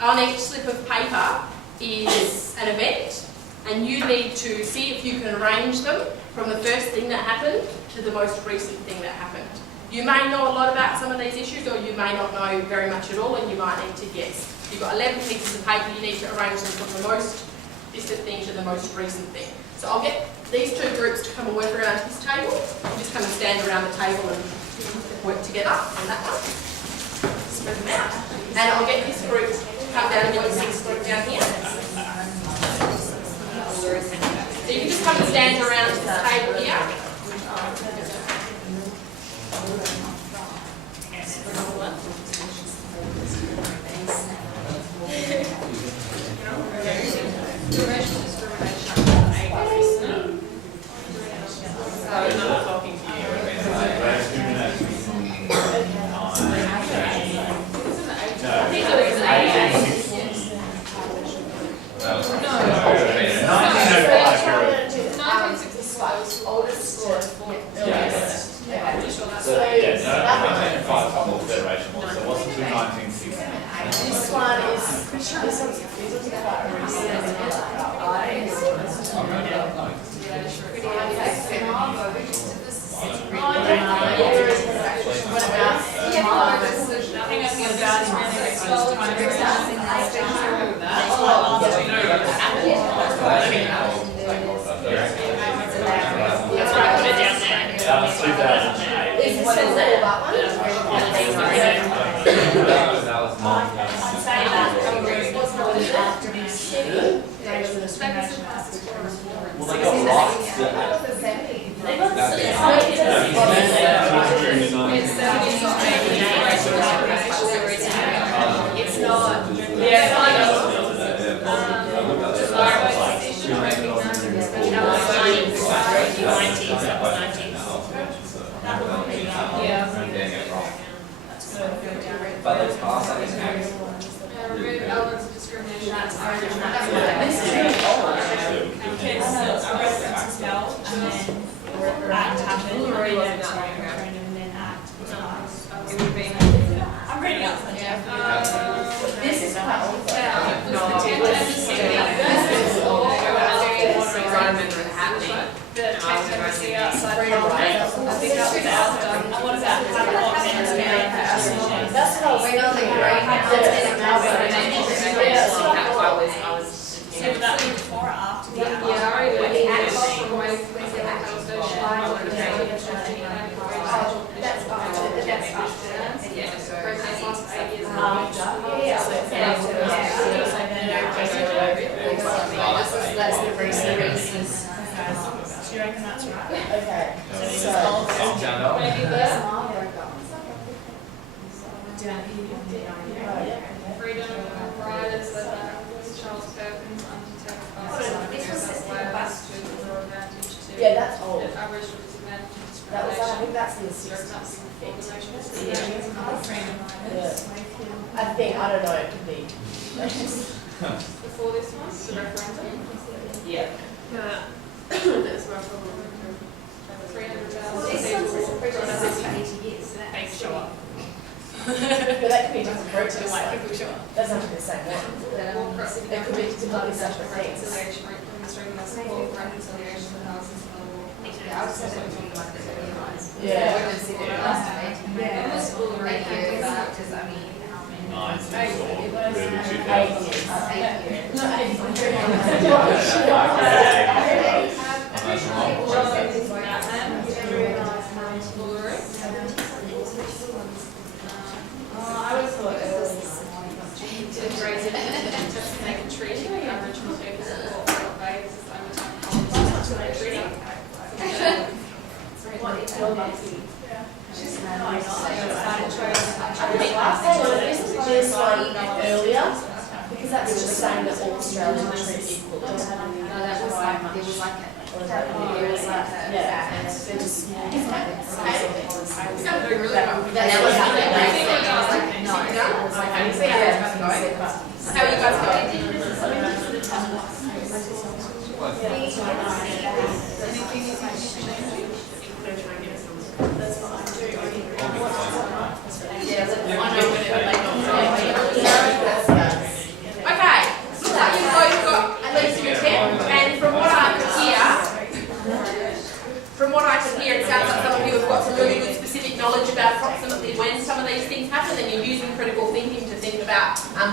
On each slip of paper is an event, and you need to see if you can arrange them from the first thing that happened to the most recent thing that happened. You may know a lot about some of these issues, or you may not know very much at all, and you might need to guess. You've got 11 pieces of paper, you need to arrange them from the most distant thing to the most recent thing. So I'll get these two groups to come and work around this table. You just come and stand around the table and work together on that one. Spread them out. And I'll get this group to come down and get this next group down here. So you can just come and stand around this table here.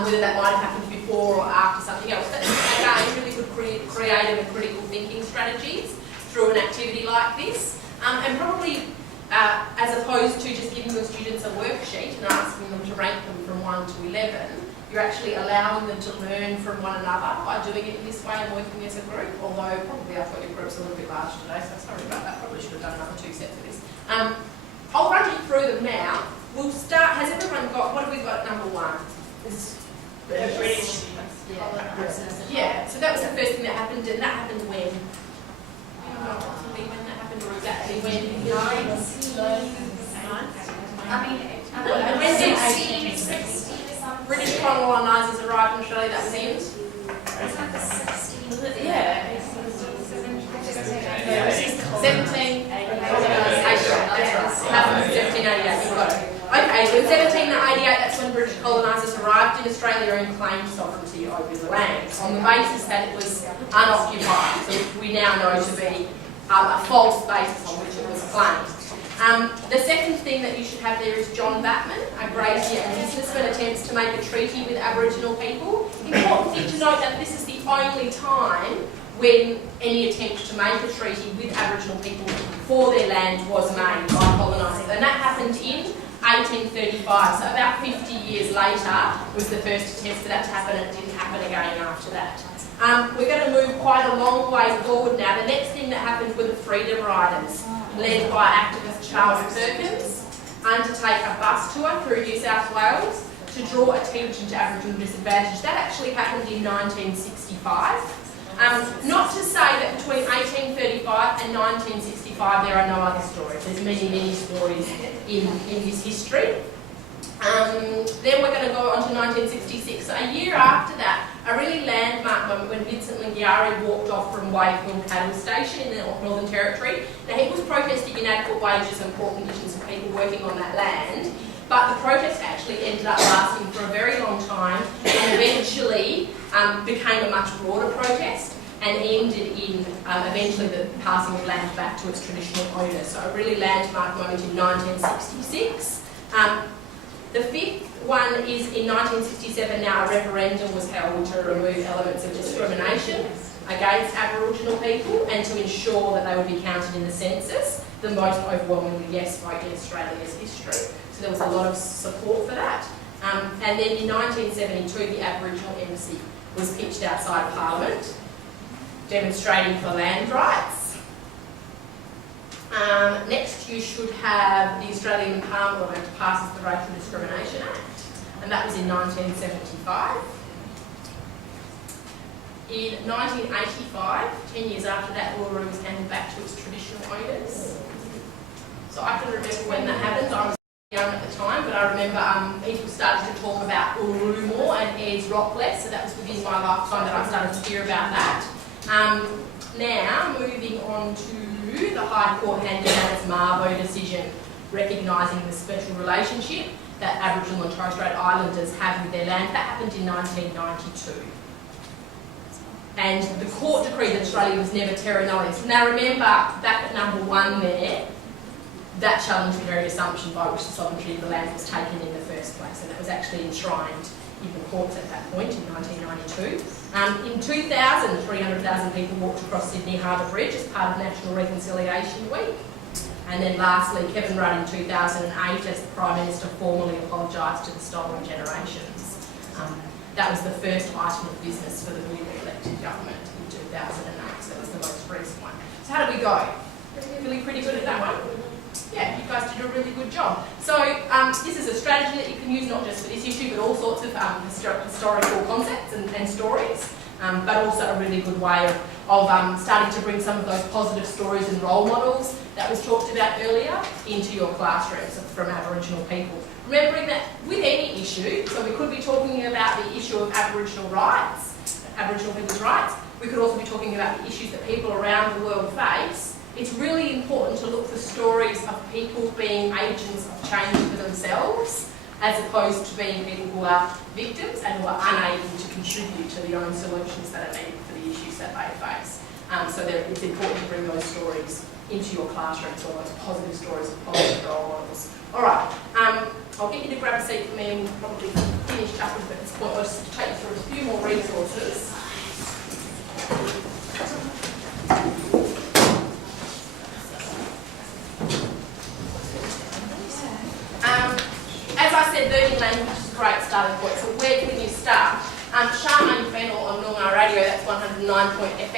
Whether that might have happened before or after something else. But again, really good creative and critical thinking strategies through an activity like this. And probably, as opposed to just giving the students a worksheet and asking them to rank them from 1 to 11, you're actually allowing them to learn from one another by doing it in this way and working as a group, although probably I thought your group's a little bit large today, so sorry about that. Probably should have done another 2 sets of this. I'll run you through them now. We'll start, has everyone got, what have we got at number 1? British. Yeah, so that was the first thing that happened, and that happened when? I don't know approximately when that happened or exactly when. British colonisers arrived in Australia, that was in? Yeah. 1788, you got it. Okay, so in 1788, that's when British colonisers arrived in Australia and claimed sovereignty over the land on the basis that it was unoccupied, so we now know to be a false basis on which it was claimed. The second thing that you should have there is John Batman, a grazier and businessman, attempts to make a treaty with Aboriginal people. Important thing to note that this is the only time when any attempt to make a treaty with Aboriginal people for their land was made by colonisers, and that happened in 1835, so about 50 years later was the first attempt for that to happen, and it didn't happen again after that. We're going to move quite a long way forward now. The next thing that happened were the Freedom Riders, led by activist Charles Perkins, undertake a bus tour through New South Wales to draw attention to Aboriginal disadvantage. That actually happened in 1965. Not to say that between 1835 and 1965 there are no other stories. There's many, many stories in this history. Then we're going to go on to 1966. So a year after that, a really landmark moment when Vincent Lingiari walked off from Wave Hill Cattle Station in the Northern Territory. Now he was protesting inadequate wages and poor conditions for people working on that land, but the protest actually ended up lasting for a very long time and eventually became a much broader protest and ended in eventually the passing of land back to its traditional owners. So a really landmark moment in 1966. The fifth one is in 1967 now a referendum was held to remove elements of discrimination against Aboriginal people and to ensure that they would be counted in the census. The most overwhelmingly yes vote in Australia's history. So there was a lot of support for that. And then in 1972 the Aboriginal embassy was pitched outside Parliament, demonstrating for land rights. Next you should have the Australian Parliament passes the Racial Discrimination Act, and that was in 1975. In 1985, 10 years after that, Uluru was handed back to its traditional owners. So I can remember when that happened. I was young at the time, but I remember people started to talk about Uluru more and Ayers Rock less, so that was within my lifetime that I started to hear about that. Now, moving on to the High Court handed down its Mabo decision, recognising the special relationship that Aboriginal and Torres Strait Islanders have with their land. That happened in 1992. And the court decreed that Australia was never terra nullius. Now remember, back at number 1 there, that challenged the very assumption by which the sovereignty of the land was taken in the first place, and that was actually enshrined in the courts at that point in 1992. In 2000, 300,000 people walked across Sydney Harbour Bridge as part of National Reconciliation Week. And then lastly, Kevin Rudd in 2008, as the Prime Minister, formally apologised to the stolen generations. That was the first item of business for the newly elected government in 2008, so that was the most recent one. So how did we go? Really pretty good at that one? Yeah, you guys did a really good job. So this is a strategy that you can use not just for this issue, but all sorts of historical concepts and stories, but also a really good way of starting to bring some of those positive stories and role models that was talked about earlier into your classrooms from Aboriginal people. Remembering that with any issue, so we could be talking about the issue of Aboriginal rights, Aboriginal people's rights, we could also be talking about the issues that people around the world face. It's really important to look for stories of people being agents of change for themselves, as opposed to being people who are victims and who are unable to contribute to the own solutions that are needed for the issues that they face. So it's important to bring those stories into your classrooms, all those positive stories of positive role models. All right, I'll get you to grab a seat for me and we'll probably finish up at this point. I'll just take you through a few more resources.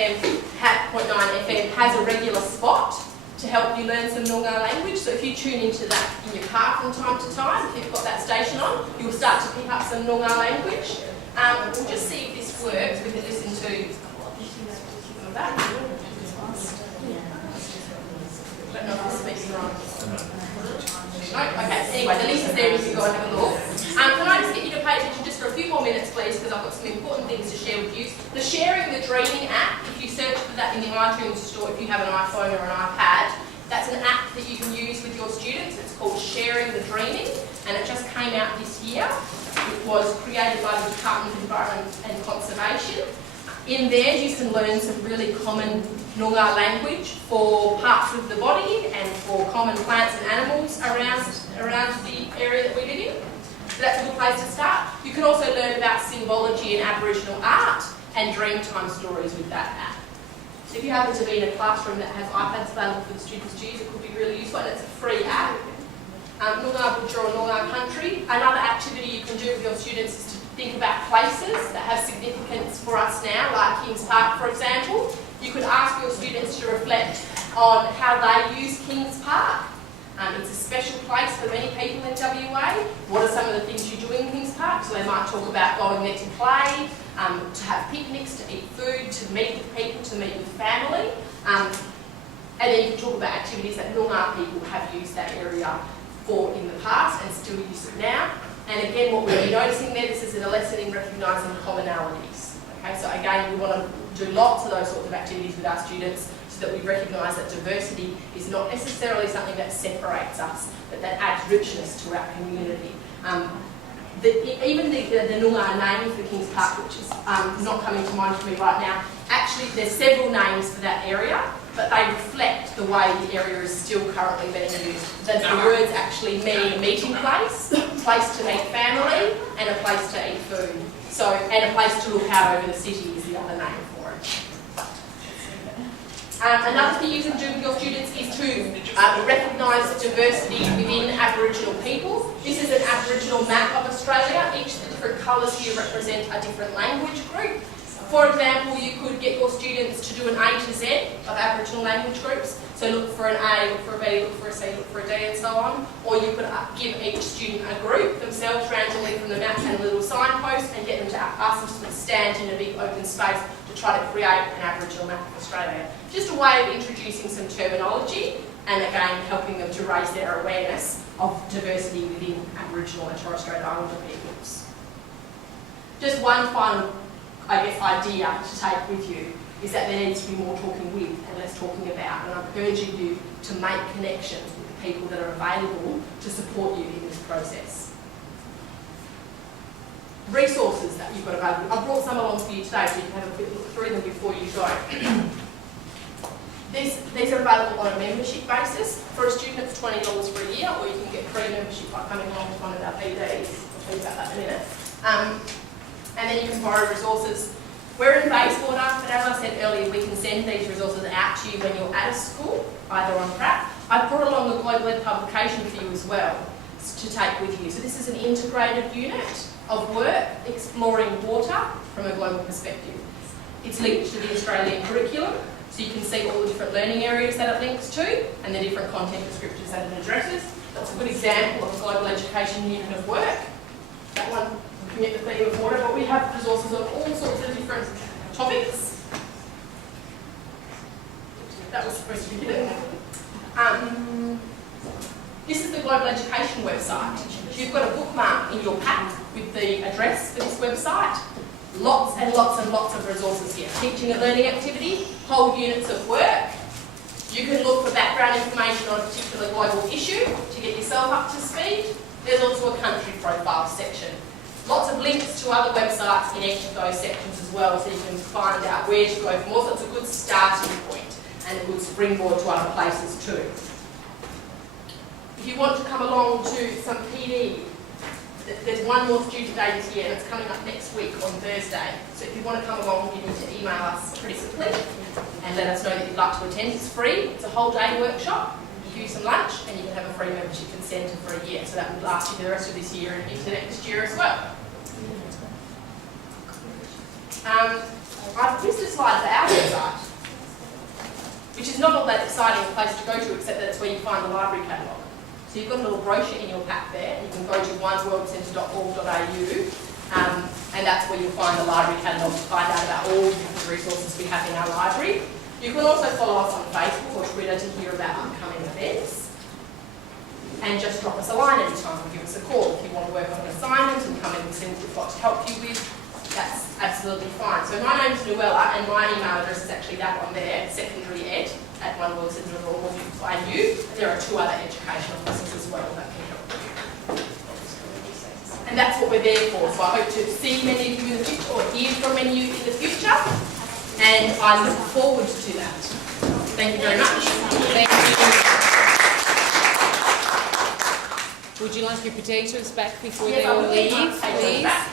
FM, 0.9 FM has a regular spot to help you learn some Noongar language. So if you tune into that in your car from time to time, if you've got that station on, you'll start to pick up some Noongar language. We'll just see if this works. We can listen to some of that. I don't know if the speakers are on. No? Okay, anyway, the link is there if you go and have a look. Can I just get you to pay attention just for a few more minutes, please, because I've got some important things to share with you. The Sharing the Dreaming app, if you search for that in the iTunes store, if you have an iPhone or an iPad, that's an app that you can use with your students. It's called Sharing the Dreaming, and it just came out this year. It was created by the Department of Environment and Conservation. In there, you can learn some really common Noongar language for parts of the body and for common plants and animals around the area that we live in. So that's a good place to start. You can also learn about symbology and Aboriginal art and Dreamtime stories with that app. So if you happen to be in a classroom that has iPads available for the students to use, it could be really useful, and it's a free app. Noongar Butcher or Noongar Country. Another activity you can do with your students is to think about places that have significance for us now, like Kings Park, for example. You could ask your students to reflect on how they use Kings Park. It's a special place for many people in WA. What are some of the things you do in Kings Park? So they might talk about going there to play, to have picnics, to eat food, to meet with people, to meet with family. And then you can talk about activities that Noongar people have used that area for in the past and still use it now. And again, what we'll be noticing there, this is a lesson in recognising commonalities. Okay, so again, we want to do lots of those sorts of activities with our students so that we recognise that diversity is not necessarily something that separates us, but that adds richness to our community. Even the Noongar name for Kings Park, which is not coming to mind for me right now, actually there's several names for that area, but they reflect the way the area is still currently being used. The words actually mean meeting place, place to meet family, and a place to eat food. So, and a place to look out over the city is the other name for it. Another thing you can do with your students is to recognise diversity within Aboriginal people. This is an Aboriginal map of Australia. Each of the different colours here represent a different language group. For example, you could get your students to do an A to Z of Aboriginal language groups. So look for an A, look for a B, look for a C, look for a D, and so on. Or you could give each student a group themselves randomly from the map and a little signpost and get them to ask them to stand in a big open space to try to create an Aboriginal map of Australia. Just a way of introducing some terminology and again helping them to raise their awareness of diversity within Aboriginal and Torres Strait Islander peoples. Just one final idea to take with you is that there needs to be more talking with and less talking about, and I'm urging you to make connections with the people that are available to support you in this process. Resources that you've got available. I brought some along for you today so you can have a quick look through them before you go. These are available on a membership basis. For a student it's $20 for a year, or you can get free membership by coming along to one of our PDs. I'll tell you about that in a minute. And then you can borrow resources. We're in Bayswater, but as I said earlier, we can send these resources out to you when you're at a school, either on PRAP. I brought along the Global Ed publication for you as well to take with you. So this is an integrated unit of work exploring water from a global perspective. It's linked to the Australian curriculum, so you can see all the different learning areas that it links to and the different content descriptors that it addresses. That's a good example of a global education unit of work. That one commit the theme of water, but we have resources on all sorts of different topics. That was supposed to be hidden. This is the Global Education website. You've got a bookmark in your pack with the address for this website. Lots and lots and lots of resources here. Teaching and learning activity, whole units of work. You can look for background information on a particular global issue to get yourself up to speed. There's also a country profile section. Lots of links to other websites in each of those sections as well, so you can find out where to go for more. So it's a good starting point and a good springboard to other places too. If you want to come along to some PD, there's one more student day this year and it's coming up next week on Thursday. So if you want to come along, you need to email us pretty simply and let us know that you'd like to attend. It's free, it's a whole day workshop. You give you some lunch and you can have a free membership and centre for a year. So that would last you the rest of this year and into next year as well. I've listed slides for our website, which is not all that exciting a place to go to, except that it's where you find the library catalogue. So you've got a little brochure in your pack there, and you can go to onesworldcentre.org.au, and that's where you'll find the library catalogue to find out about all the different resources we have in our library. You can also follow us on Facebook or Twitter to hear about upcoming events. And just drop us a line anytime or give us a call. If you want to work on an assignment and come in with things we've got to help you with, that's absolutely fine. So my name's Noella, and my email address is actually that one there, secondaryed@oneworldcentre.org.au. There are 2 other educational officers as well that can help you. And that's what we're there for. So I hope to see many of you in the future, or hear from many of you in the future, and I look forward to that. Thank you very much. Thank you. Would you like your potatoes back before Yes, they I all will leave, take those please? back.